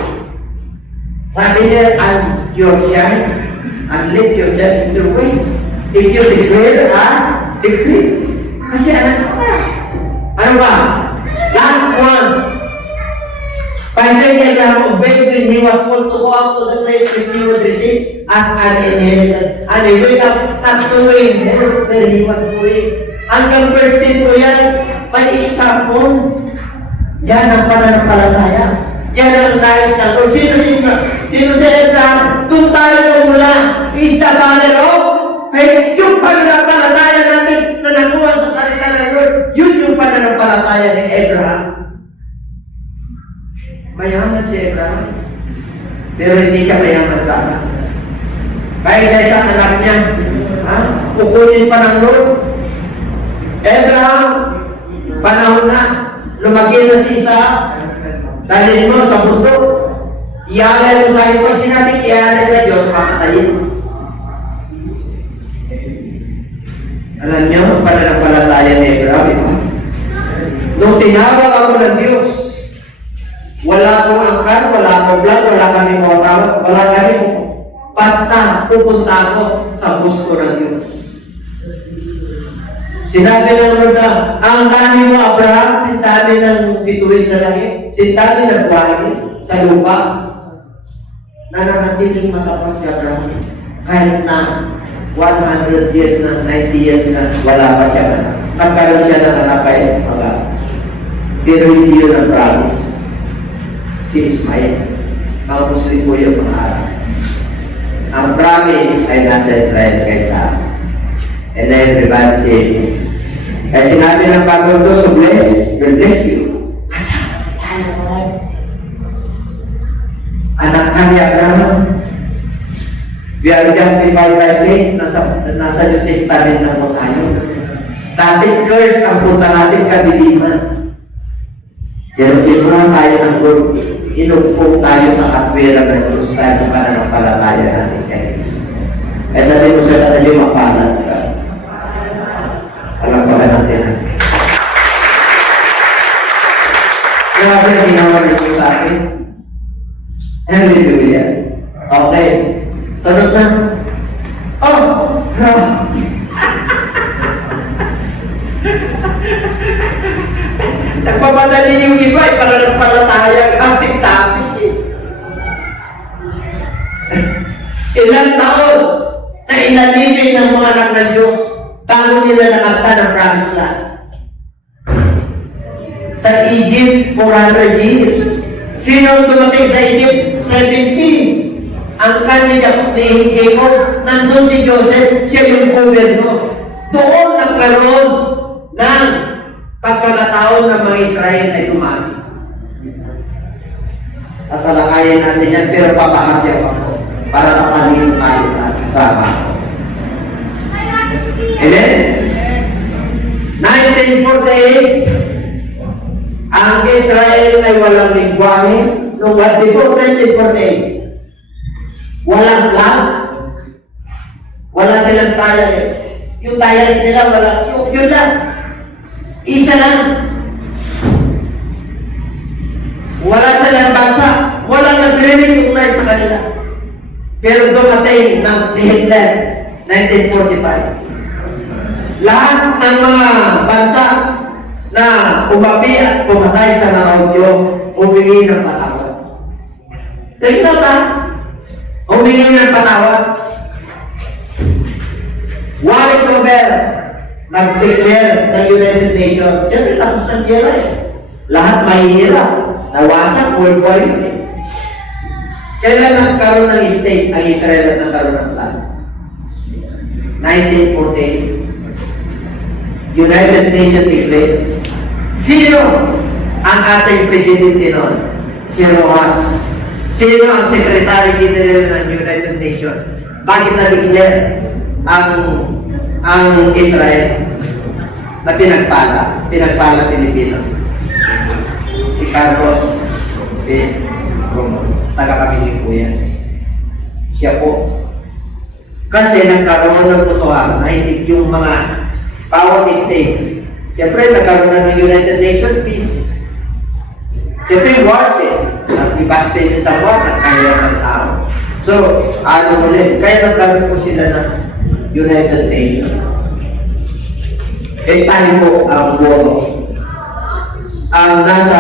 Sabi niya, and your shine, and let your shine in your ways. If you declare, decree. Kasi anak ka na. Ano ba? Last one. Finally, Abraham obeyed when he was called to go out to the place which he would receive as an inheritance. And he went up not knowing where he was going. Hanggang verse 10 po yan, may example. Yan ang pananampalataya. Yan ang nais ng Lord. Sino si Abraham? Doon tayo nagmula. Is the father of faith. Yung pananampalataya natin na nakuha sa salita ng Lord, yun yung pananampalataya ni Abraham. Mayaman si Abraham. Pero hindi siya mayaman sana. Kaya sa isang anak niya, kukunin pa ng Lord. Abraham, panahon na, lumaki na si Isaac, Dalhin mo sa mundo. Ialay mo sa akin. Pag sinabing ialay sa Diyos, papatayin mo. Alam niyo, ang pananampalataya ni Abraham, diba? Nung tinawag ako ng Diyos, wala akong angkan, wala akong vlog, wala kami mawatawag, wala kami mo. Basta, pupunta ako sa gusto ng Diyos. Sinabi ng Lord na, ang dami mo, Abraham, sintabi ng bituin sa langit, sintabi ng buhangin sa lupa. Nananatiling matapang si Abraham. Kahit na 100 years na, 90 years na, wala pa siya anak. Nagkaroon siya ng anak kay Abraham. Pero hindi yun ang promise. Si Ismael. Ang Muslim po yung mga Arab. Ang promise ay nasa Israel kay Sarah. And then everybody say, kaya sinabi ng Panginoon to, so bless, will bless you. Kasama tayo mga anak ka ni Abraham. We are justified by faith. Nasa New Testament na po tayo. Dating curse ang punta natin kadiliman. Pero kinuha tayo ng Lord. Inugpong tayo sa katwiran ng Diyos tayo sa pananampalataya natin kay Diyos. Kaya sabi mo sa katabi, mapalat ka. Alam ba natin? Grabe ang ginawa nito sa akin. Hallelujah. Okay. Sunod na. Oh! Nagpapadali yung iba, para nagpalataya ang ating topic. Ilang taon na inalipin ng mga anak ng Diyos bago nila nakanta ng promised land. Sa Egypt, 400 years. Sino ang dumating sa Egypt? 70. Ang kanila ni Jacob, nandun si Joseph, siya yung gobernador. Doon nagkaroon ng pagkakataon ng mga Israel ay dumami. Tatalakayan natin yan, pero papahapyaw ako para matalino tayo na kasama. Amen? 1948, ang Israel ay walang lingwahe. Noong before 1948, walang flag, wala silang dialect. Yung dialect nila, wala. Yun lang. Isa lang. Wala silang bansa. Walang nagre-recognize sa kanila. Pero dumating ng Hitler, 1945. Lahat ng mga bansa na umapi at pumatay sa mga Hudyo, humingi ng patawad. Tignan ba? Humingi ng patawad. War is over. Nag-declare ng United Nations. Siyempre, tapos ng gera eh. Lahat mahihirap. Nawasak, World War yun eh. Kailan nagkaroon ng state ang Israel at nagkaroon ng plan? 1948. United Nations declared. Sino ang ating presidente noon? Si Rojas. Sino ang Secretary General ng United Nations? Bakit na-declare ang Israel na pinagpala Pilipino? Si Carlos P. Romo, taga-Pamilya po yan. Siya po. Kasi nagkaroon ng totohan na hindi yung mga bawat state. Siyempre, nagkaroon na ng United Nations peace. Siyempre, wars eh. Nag-devastated ang war at kaya ng tao. So, ano ulit? Kaya nagkaroon po sila ng United Nations. Eh, tayo po ang bono. Ang nasa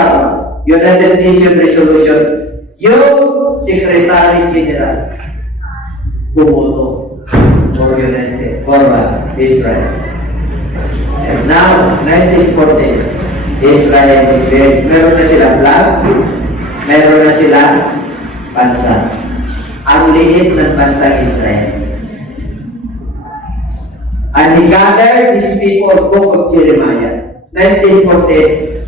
United Nations Resolution, yung Secretary General bumoto for Israel. And now, 1940, Israel declared, meron na sila flag, meron na sila bansa. Ang liit ng bansang Israel. And he gathered his people, Book of Jeremiah. 1948,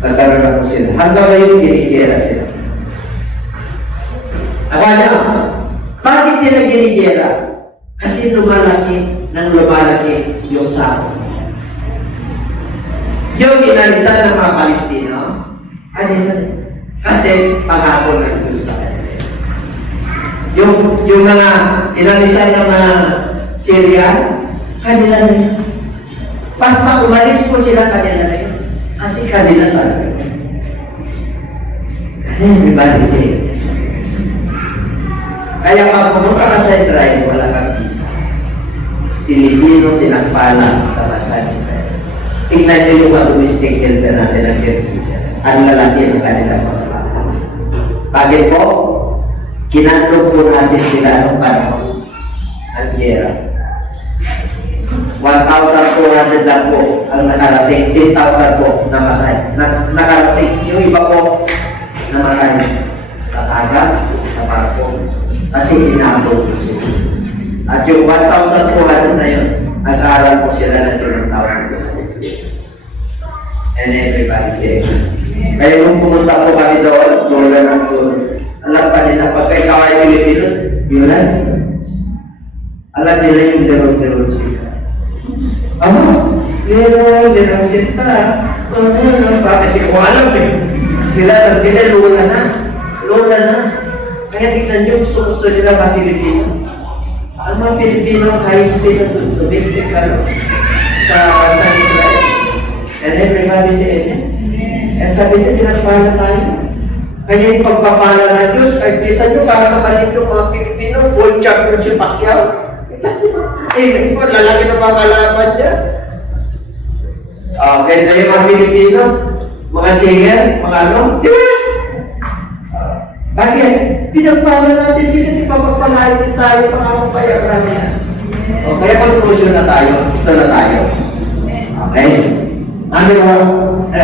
nagkaroon ako sila. Hanggang ngayon, ginigera sila. Akala mo, bakit sila ginigera? Kasi lumalaki yung sahod. Yung inalisan ng mga Palestino, ano yun? Kasi pangako ng Diyos sa kanila. Yung mga inalisan ng mga Syrian, kanila na yun. Basta umalis po sila, kanila na yun. Kasi kanila talaga. Everybody say it. Kaya pag pumunta ka sa Israel, wala kang visa. Pilipino, tinagpala sa bansa ng Israel. Tingnan niyo yung mga domestic helper natin ng Turkey. Ang lalaki ng kanilang mga bata. Bakit po? Kinandog po natin sila ng panahon. Ang gera. 1,200 lang po ang nakarating. 10,000 po namatay. Nakarating. Yung iba po namatay sa taga, sa barko. Kasi inabot po sila. At yung 1,200 na yun, nag-aaral po sila ng tulong tawag po sa Pilipinas. And everybody say, kaya kung pumunta po kami doon, doon lang doon, alam pa nila, pagka ikaw ay Pilipino, yun lang. Alam nila yung derog-derog sila. Derog sila. Bakit di ko alam eh? Sila nagtila, lola na. Lola na. Kaya tignan nyo, gusto nila mga Pilipino. Ang mga Pilipino, high speed na domestic sa bansa ng Israel. And everybody say amen. Eh sabi niyo, pinagpala tayo. Kaya yung pagpapala ng Diyos, ay kita nyo, para makalit yung mga Pilipino, world champion si Pacquiao. Amen po, lalaki na mga kalaban niya. Kaya yung mga Pilipino, mga singer, mga ano, di ba? Bakit? Pinagpala natin sila, di ba magpalain din tayo, pangakapayabran niya. Kaya conclusion na tayo, ito na tayo. Okay? Number 1.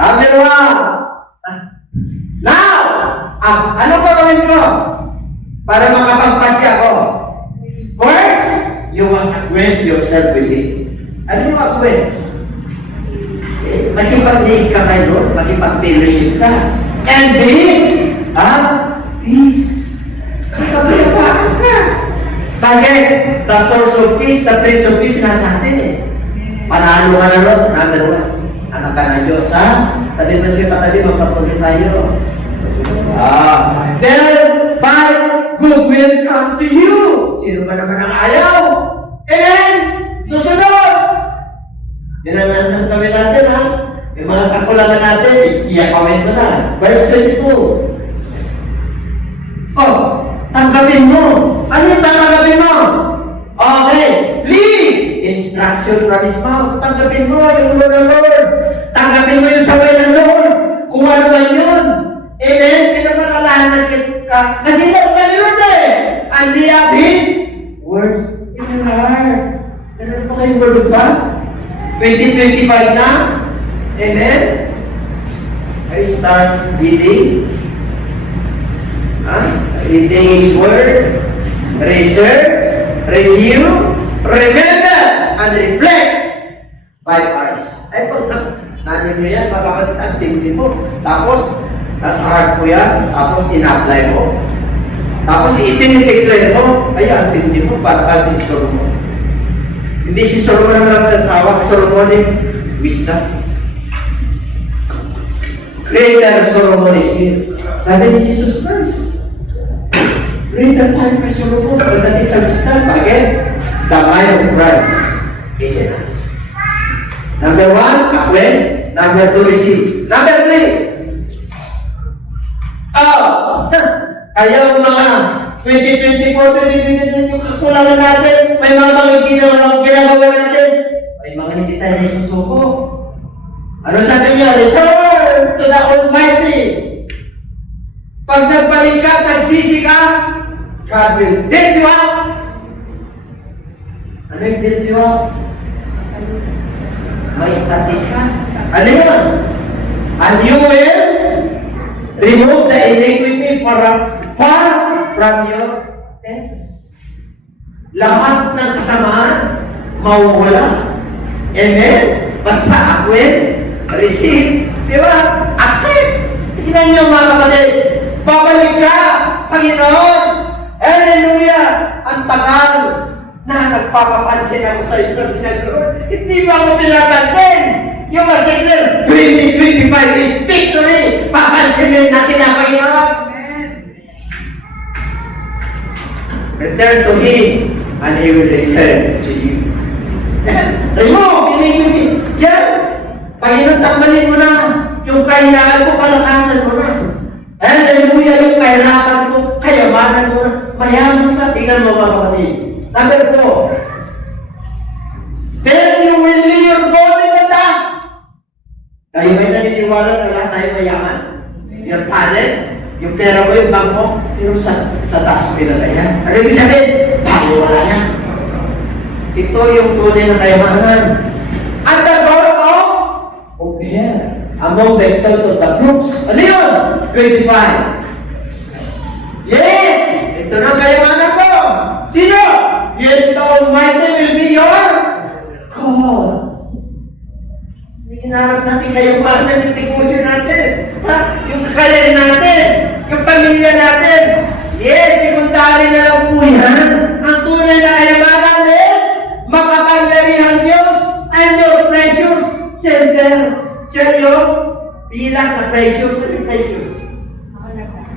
Number 1. Now, ano gawin ko para makapagpasya ko? First, you must acquaint yourself with Him. Ano yung acquaint? Makipag-liig ka kay Lord, makipag-fellowship ka. And be at peace. Kapayapaan ka. Bakit? The source of peace, the Prince of Peace, nasa atin eh. Panalo ka na ron, number 1. Anak ka ng Diyos, ha? Sabi mo siya patabi, magpatuloy tayo. Thereby, good will come to you. Sino ba naman ang ayaw? Amen? Susunod! Yun ang kami natin, ha? Yung mga kakulangan natin, i-comment mo na. Verse 22. Tanggapin mo. Ano yung tatanggapin mo? Okay. Please, instruction from His mouth. Tanggapin mo yung Lord ng Lord. Tanggapin mo yung saway ng Lord. Kung ano man yun. Amen? Pinapakalahan ka. Kasi Lord ka ni Lord eh. And we have His words in your heart. Ganun pa kayong Word of God? 2025 na? Amen? I start reading. Reading His Word. Research. Review. Remember. And reflect. 5 hours. Ay, pag nanin nyo yan, makakalit activity mo. Tapos, nasa heart mo yan. Tapos, ina-apply mo. Tapos, itinideclare mo. Ay, activity mo para ka si Solomon. Hindi si Solomon naman ang asawa. Si Solomon yung wisdom. Greater Solomon is here. Sabi ni Jesus Christ. Greater time kay Solomon. Pagdating sa wisdom. Bakit? The mind of Christ is in us. Number 1, acquaint. Number 2, receive. Number 3. Kaya mga 2024, 2022, yung kakulangan natin, may mga ginagawa natin, may mga hindi tayo nasusuko. Ano sabi niya? Return to the Almighty. Pag nagbalik ka, nagsisi ka, God will build you up. Ano yung build you up? May status ka. Ano yun? And you will remove the iniquity far from your tents. Lahat ng kasamaan, mawawala. Amen? Basta acquaint, receive, di ba? Accept. Tingnan niyo mga kapatid. Babalik ka, Panginoon. Hallelujah! Ang tagal na nagpapapansin ako sa iyo sa ginagawa. Hindi ba ako pinapansin? Yung mag-declare, 2025 is victory! Papansinin natin ang Panginoon! Return to Him, and He will return to you. Remove! Yan! Panginoon, tanggalin mo na yung kahinaan mo, kalakasan mo na. Hallelujah! Yung kahirapan mo, kayamanan mo na. Mayaman ka, tingnan mo mga kapatid. Number 4. Then you will lay your gold in the dust. Tayo ba'y naniniwala na lahat tayo mayaman? Your talent, yung pera mo, yung bank mo, pero sa dust pinatay yan. Ano yung sabihin? Bago wala yan. Ito yung tunay na kayamanan. At the gold of here, among the stones of the brooks. Ano yun? 25. Yes! Ito na kayamanan ko. Sino? Yes, the Almighty will be your God. Hinahanap natin kayamanan yung negosyo natin. Ha? Yung kakayanin natin. Yung pamilya natin. Yes, sekundary na lang po yan. Ang tunay na kayamanan is makapangyarihan Diyos and your precious silver. Siya yung bilang na precious. Ano yung precious?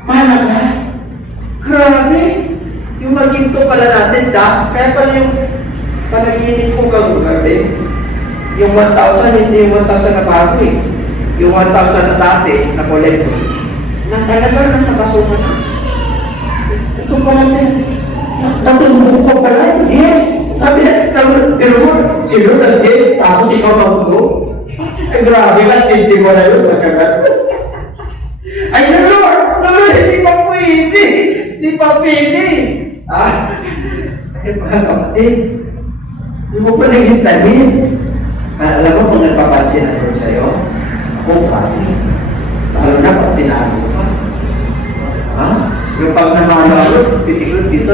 Mahalaga. Grabe. Yung maginto pala natin, dust. Kaya pala yung panaginip ko gabi. Yung 1,000, hindi yung 1,000 na bago eh. Yung 1,000 na dati, na collect ko. Na talaga nasa basura na. Ito pala din. Natulog ko pala. Yes. Sabi na, pero mo, sino na yes, tapos ikaw mabugo. Ay, grabe ka, hindi mo na yun. Ay, Lord, hindi pa pwede. Hindi pa pwede. Ay, mga kapatid, hindi mo pa naghintahin. Alam mo kung nagpapansin na Lord sa'yo, ako grabe. Lalo na pag pinago ka. Ha? Yung pag namalo ako, titiklod dito.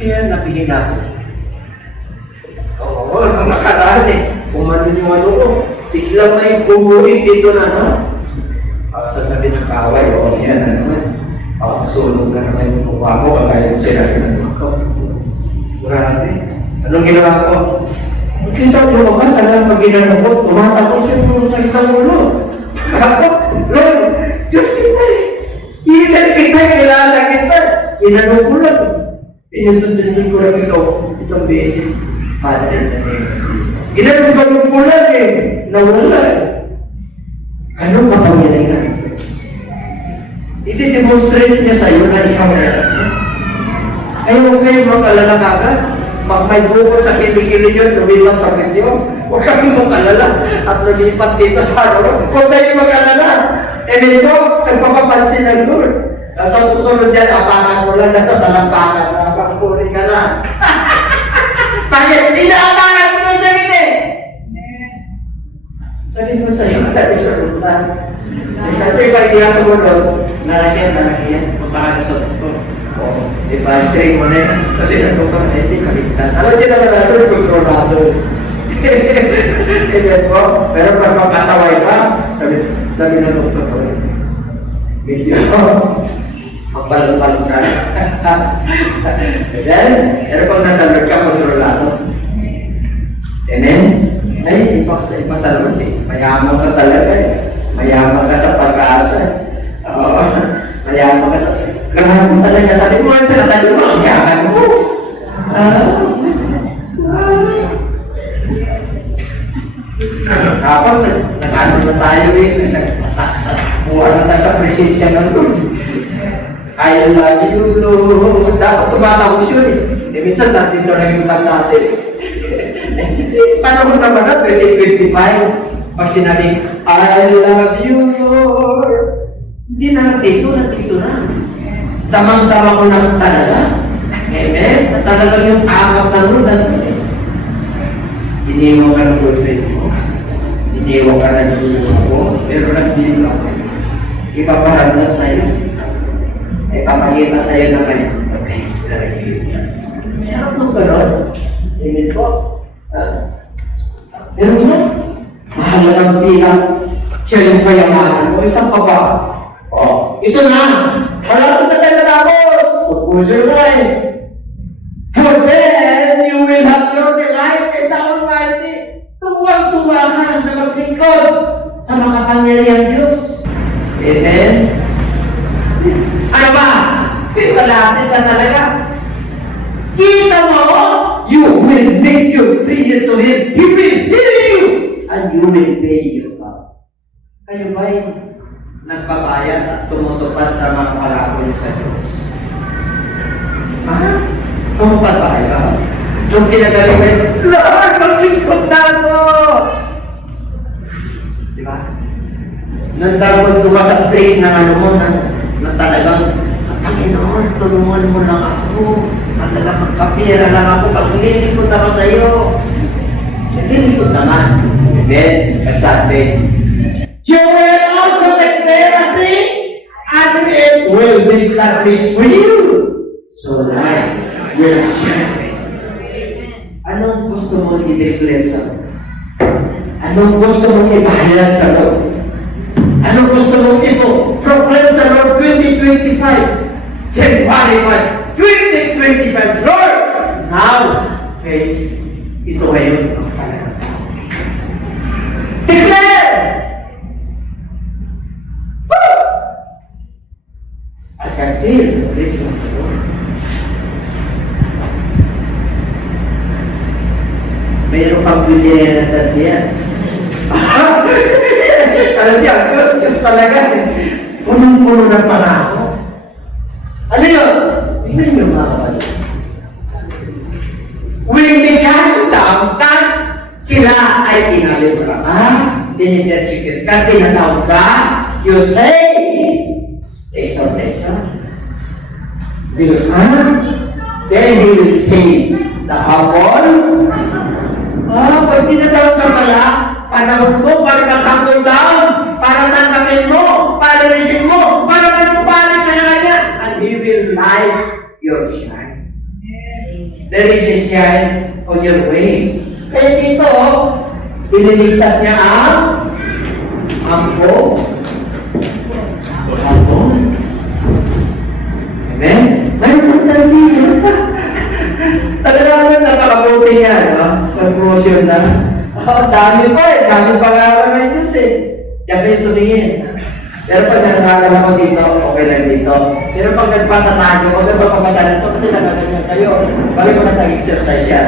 Kaya napihina ako. Oo, ang nakaraan eh. Kung ano yung ano ko, biglang may kumuhin dito na, no? Sasabi ng kaway, yan na naman. Masunog na naman yung mukha ko, kagaya yung sinabi ng mukha. Grabe. Anong ginawa ko? Kita ko yung ka, talagang pag ginanapot, tumatapos yung sa itang ulo. Ako, Lord, Diyos kita eh. Kita, kilala kita. Ginanong ko lang. Pinutundin ko lang itong beses. Padre na name. Ginanong ko lang eh. Nawala eh. Anong kapangyarihan? I-demonstrate niya sa'yo na ikaw na. Ayaw kayo mag-alala kagad. Pag may bukol sa kilikili nyo, lumipat sa video, huwag kami mag-alala at lumipat dito sa ano. Huwag tayo mag-alala. E nito, nagpapapansin ng Lord. Nasa susunod yan, apakan mo lang, nasa talampakan na, pagpuri ka na. Bakit? Inaapakan mo doon sa gini. Sabi mo sa'yo, tabi sa rundan. Kasi pag iasa mo doon, nalagyan, magpaka na sa doktor. I-string mo na yan. Sabi na doktor, hindi kaligtan. Alam niyo naman natin, kontrolado. Ibig mo, pero pag magkasaway ka, sabi na doktor ko, medyo, magbalong-balong ka. Then, pero pag nasa Lord ka, kontrolado. Amen? Ay, iba sa Lord eh. Mayaman ka talaga eh. Mayaman ka sa pag-asa. Oo. Mayaman ka sa... Grabe talaga. Sabi mo sa natalo mo, ang yaman mo. Kapag nag-ano na tayo eh, buwan na tayo sa presensya ng Lord. I love you, Lord. Dapat tumatapos yun eh. Minsan dati ito lang yung pag-dati. Paano ko naman na 2025? Pag sinabi, I love you, Lord. Hindi na nandito na. Damang-dama ko na talaga. Amen? At talagang yung akap ng Lord. Iniwan ka ng boyfriend mo. Iniwan ka ng gusto mo. Pero nandito ako. Ipaparamdam sa'yo. Ipapakita sa'yo na may praise ka rin. Sarap nung gano'n. Amen po. Pero mo, mahalagang bilang siya yung kayamanan mo. Isang ka ba? Ito na. Wala ko na tayo natapos. Pupusin mo eh. For then, you will have your delight in the Almighty. Tuwang-tuwa ka. malapit na talaga. Kita mo, you will make your prayer to Him. He will hear you, and you will pay your vow. Kayo ba'y nagbabayad at tumutupad sa mga palako niyo sa Diyos? Ha? Tumupad ba kayo? Nung pinagaling kayo, Lord, maglingkod na ako! Di ba? Nung dapat ka sa pray ng ano mo, na talagang, Panginoon, tulungan mo lang ako. Talagang magkapira lang ako. Paglilingkod ako sa iyo. Naglilingkod naman. Amen? Kasabi, you will also declare a thing, and it will be established for you. So life will shine. Anong gusto mong i-declare sa Lord? Anong gusto mong ipahayag sa Lord? Anong gusto mong i-proclaim sa Lord 2025? January 1, 2025, Lord! Now, faith, ito ngayon ang pananampalataya. Declare! Woo! I can feel the blessing of the Lord. Mayroon pang bilhin na tatiyan. Talaga, Diyos talaga. Punong-puno ng pangako. Ano yun? Tingnan niyo mga kapatid. When they cast down, sila ay pinalibra ka, dinipersikit ka, tinatawag ka, you say, exalted ka, will come, then he will say, the humble, pag tinatawag ka pala, panahon mo para mag-humble down, para tanggapin mo, para receive mo, para manumpalik ka na kanya, and He will light your shine. There is a shine on your way. Kaya dito, ililigtas niya ang hampo. Amen? May puntan dito. Talaga napakabuti nga, no? Pag-promotion na. Dami pa eh. Dami pangalan ng Diyos eh. Diyan kayo tumingin. Pero pag nangaral ako dito, okay lang dito. Pero pag nagpasa tayo, huwag na papapasa nito kasi nakaganyan kayo. Balik ko na tag-exercise yan.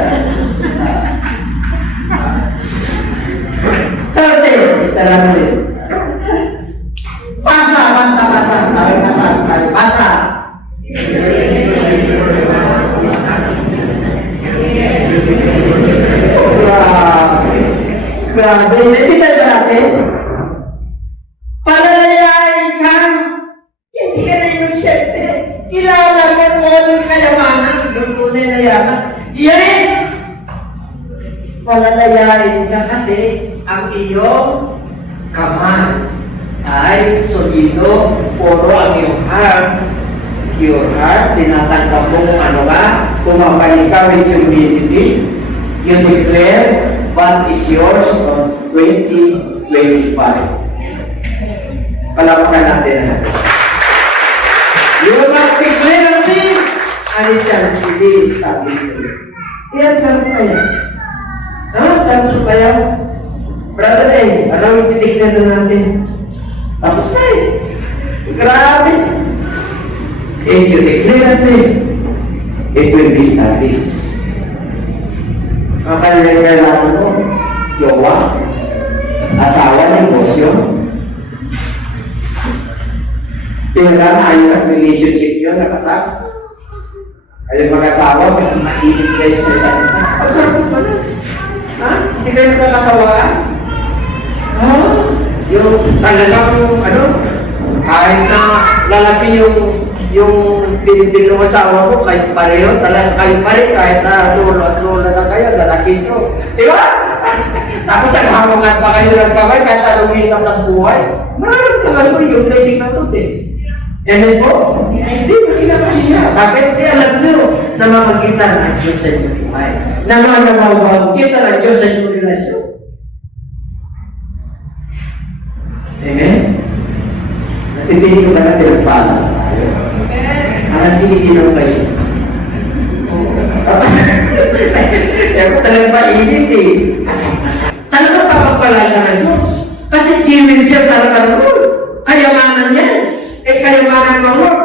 Thirty, sister Annalyn. Pasa. Parang nasa tayo. Pasa. Grabe. Hindi tayo ba natin? Palalayain ka. Hindi ka na inusyente. Kilala mo kung anong kayamanan. Yung tunay na yaman. Yes! Palalayain ka kasi ang iyong kamay ay solido, puro ang iyong heart. Your heart, tinatanggap mo kung ano ka, kumabalik ka with humility. You declare what is yours on 2025. Palapakan natin na. You must declare a thing, and it shall be established to you. Yan, sarap kaya. Sarap kaya. Brother, alam mo, titignan na natin. Tapos na Grabe. If you declare a thing, it will be established. Ang kailangan mo, jowa, asawa, negosyo. Kailangan ayos ang relationship yun, nakasama. Kayong mag-asawa, mainit kayo sa isa't isa. Pagsabi pa na. Hindi kayo nakakasawaan? Yung talagang, kahit na lalaki yung pinipin ng asawa mo, kahit pareho, talagang kayo pareho, kahit na lolo at lola na kayo, lalaki nyo. Diba? Tapos naghamangat pa kayo ng kamay, kahit anong hirap ng buhay. Mararamdaman mo yung blessing ng tubig. Amen po? Hindi mo kinakahiya. Bakit? Di alam nyo, namamagitan ang Diyos sa inyong buhay. Namamagitan ang Diyos sa inyong relasyon. Amen? Napipili ko ba na pinagpala? Parang tiniginaw kayo. Tapos, ako talagang mainit eh. Talagang papagpala ka ng Diyos. Kasi given siya sa harapan ng Lord. Kayamanan niya. Kayamanan ng Lord.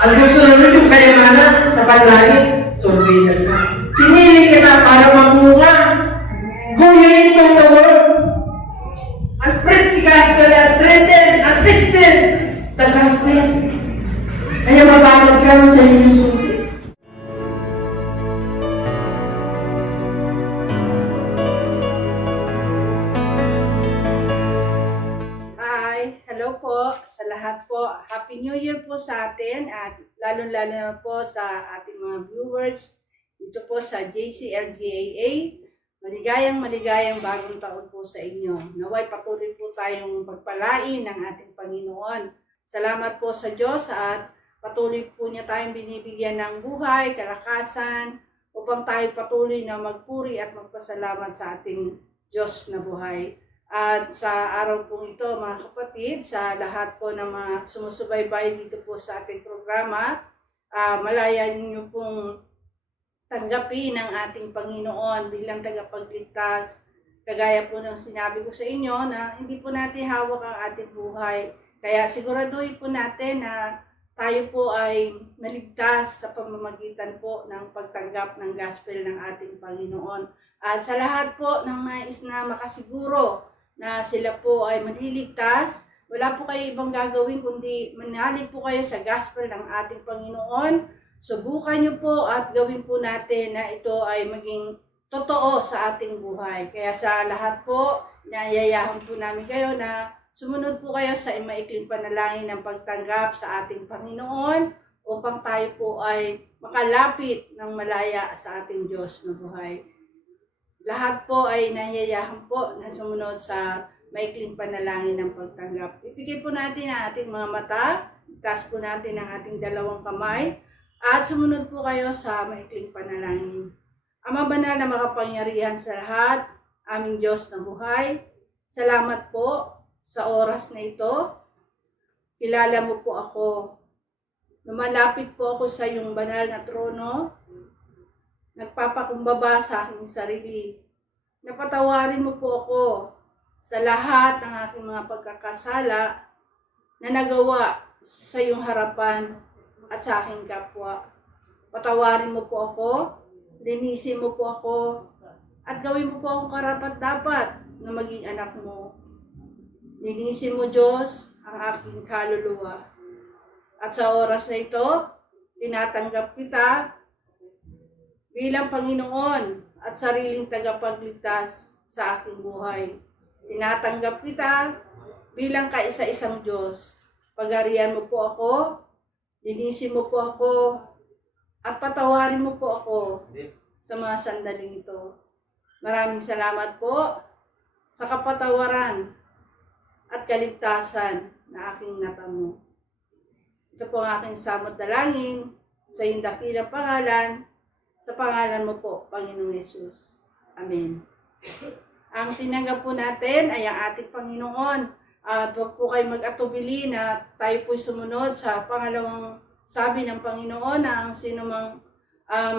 Ang gusto naman yung kayamanan na panlangit, surveillance na. Pinili kita para mamunga. Go ye into the world and preach the gospel and threaten and teach them the gospel. Kaya mabatag ka sa inyong suki. Hello po sa lahat po. Happy New Year po sa atin at lalo-lalo na po sa ating mga viewers dito po sa JCLGAA. Maligayang bagong taon po sa inyo. Naway patuloy po tayong pagpalain ng ating Panginoon. Salamat po sa Diyos at patuloy po niya tayong binibigyan ng buhay, kalakasan upang tayo patuloy na magpuri at magpasalamat sa ating Diyos na buhay. At sa araw pong ito, mga kapatid, sa lahat po ng mga sumusubaybay dito po sa ating programa, malaya niyo pong tanggapin ang ating Panginoon bilang tagapagligtas. Kagaya po ng sinabi ko sa inyo na hindi po natin hawak ang ating buhay. Kaya siguraduhin po natin na tayo po ay naligtas sa pamamagitan po ng pagtanggap ng gospel ng ating Panginoon. At sa lahat po ng nais na makasiguro na sila po ay maliligtas, wala po kayo ibang gagawin kundi manalig po kayo sa gospel ng ating Panginoon. Subukan nyo po at gawin po natin na ito ay maging totoo sa ating buhay. Kaya sa lahat po, nayayahan po namin kayo na sumunod po kayo sa maikling panalangin ng pagtanggap sa ating Panginoon upang tayo po ay makalapit ng malaya sa ating Diyos na buhay. Lahat po ay nanyayahan po na sumunod sa maikling panalangin ng pagtanggap. Ipigil po natin ang ating mga mata, itaas po natin ang ating dalawang kamay, at sumunod po kayo sa maikling panalangin. Ama banal na makapangyarihan sa lahat, aming Diyos na buhay, salamat po sa oras na ito. Kilala mo po ako. Lumalapit po ako sa iyong banal na trono. Nagpapakumbaba sa aking sarili. Napatawarin mo po ako sa lahat ng aking mga pagkakasala na nagawa sa iyong harapan at sa aking kapwa. Patawarin mo po ako, linisin mo po ako, at gawin mo po akong karapat-dapat na maging anak mo. Linisin mo, Diyos, ang aking kaluluwa. At sa oras na ito, tinatanggap kita bilang Panginoon at sariling tagapagligtas sa aking buhay. Tinatanggap kita bilang kaisa-isang Diyos. Pagarian mo po ako, linisin mo po ako, at patawarin mo po ako sa mga sandaling ito. Maraming salamat po sa kapatawaran at kaligtasan na aking natamo. Ito po ang aking samot dalangin sa iyong dakilang pangalan. Sa pangalan mo po, Panginoong Yesus. Amen. Ang tinanggap po natin ay ang ating Panginoon. At huwag po kayo mag-atubili na tayo po sumunod sa pangalawang sabi ng Panginoon na ang sinumang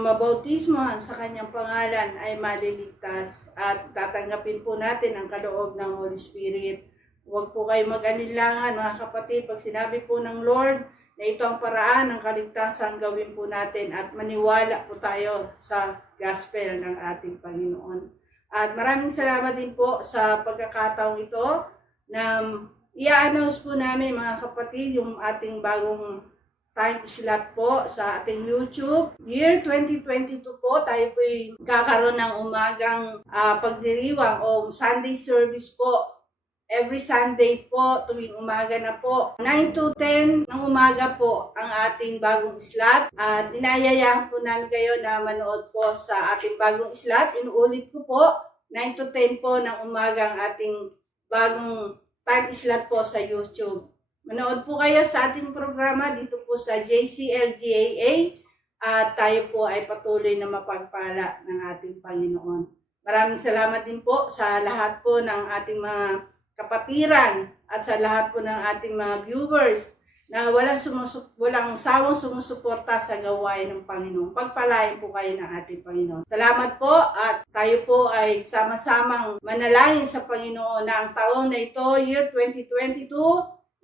mabautismohan sa kanyang pangalan ay maliligtas. At tatanggapin po natin ang kaloob ng Holy Spirit. Huwag po kayo mag-alinlangan, mga kapatid, pag sinabi po ng Lord na ito ang paraan ng kaligtasan, gawin po natin at maniwala po tayo sa gospel ng ating Panginoon. At maraming salamat din po sa pagkakataong ito na i-announce po namin, mga kapatid, yung ating bagong time slot po sa ating YouTube. Year 2022 po, tayo po kakaroon ng umagang pagdiriwang o Sunday service po. Every Sunday po, tuwing umaga na po, 9 to 10 ng umaga po ang ating bagong slot. At inayayahan po namin kayo na manood po sa ating bagong slot. Inuulit ko po, 9 to 10 po ng umaga ang ating bagong time slot po sa YouTube. Manood po kayo sa ating programa dito po sa JCLGAA at tayo po ay patuloy na mapagpala ng ating Panginoon. Maraming salamat din po sa lahat po ng ating mga kapatiran at sa lahat po ng ating mga viewers na walang sawang sumusuporta sa gawain ng Panginoon. Pagpalain po kayo ng ating Panginoon. Salamat po at tayo po ay sama-samang manalangin sa Panginoon na ang taon na ito, year 2022,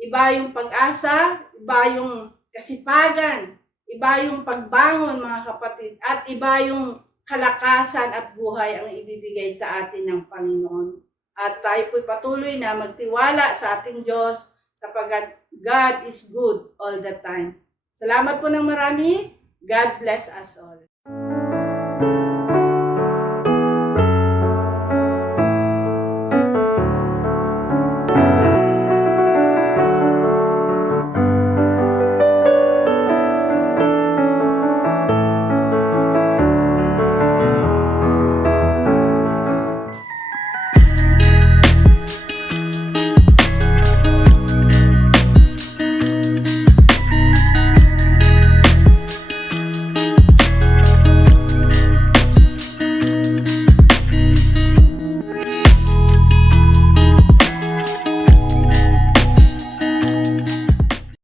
iba yung pag-asa, iba yung kasipagan, iba yung pagbangon mga kapatid, at iba yung kalakasan at buhay ang ibibigay sa atin ng Panginoon. At tayo po'y patuloy na magtiwala sa ating Diyos sapagkat God is good all the time. Salamat po ng marami. God bless us all.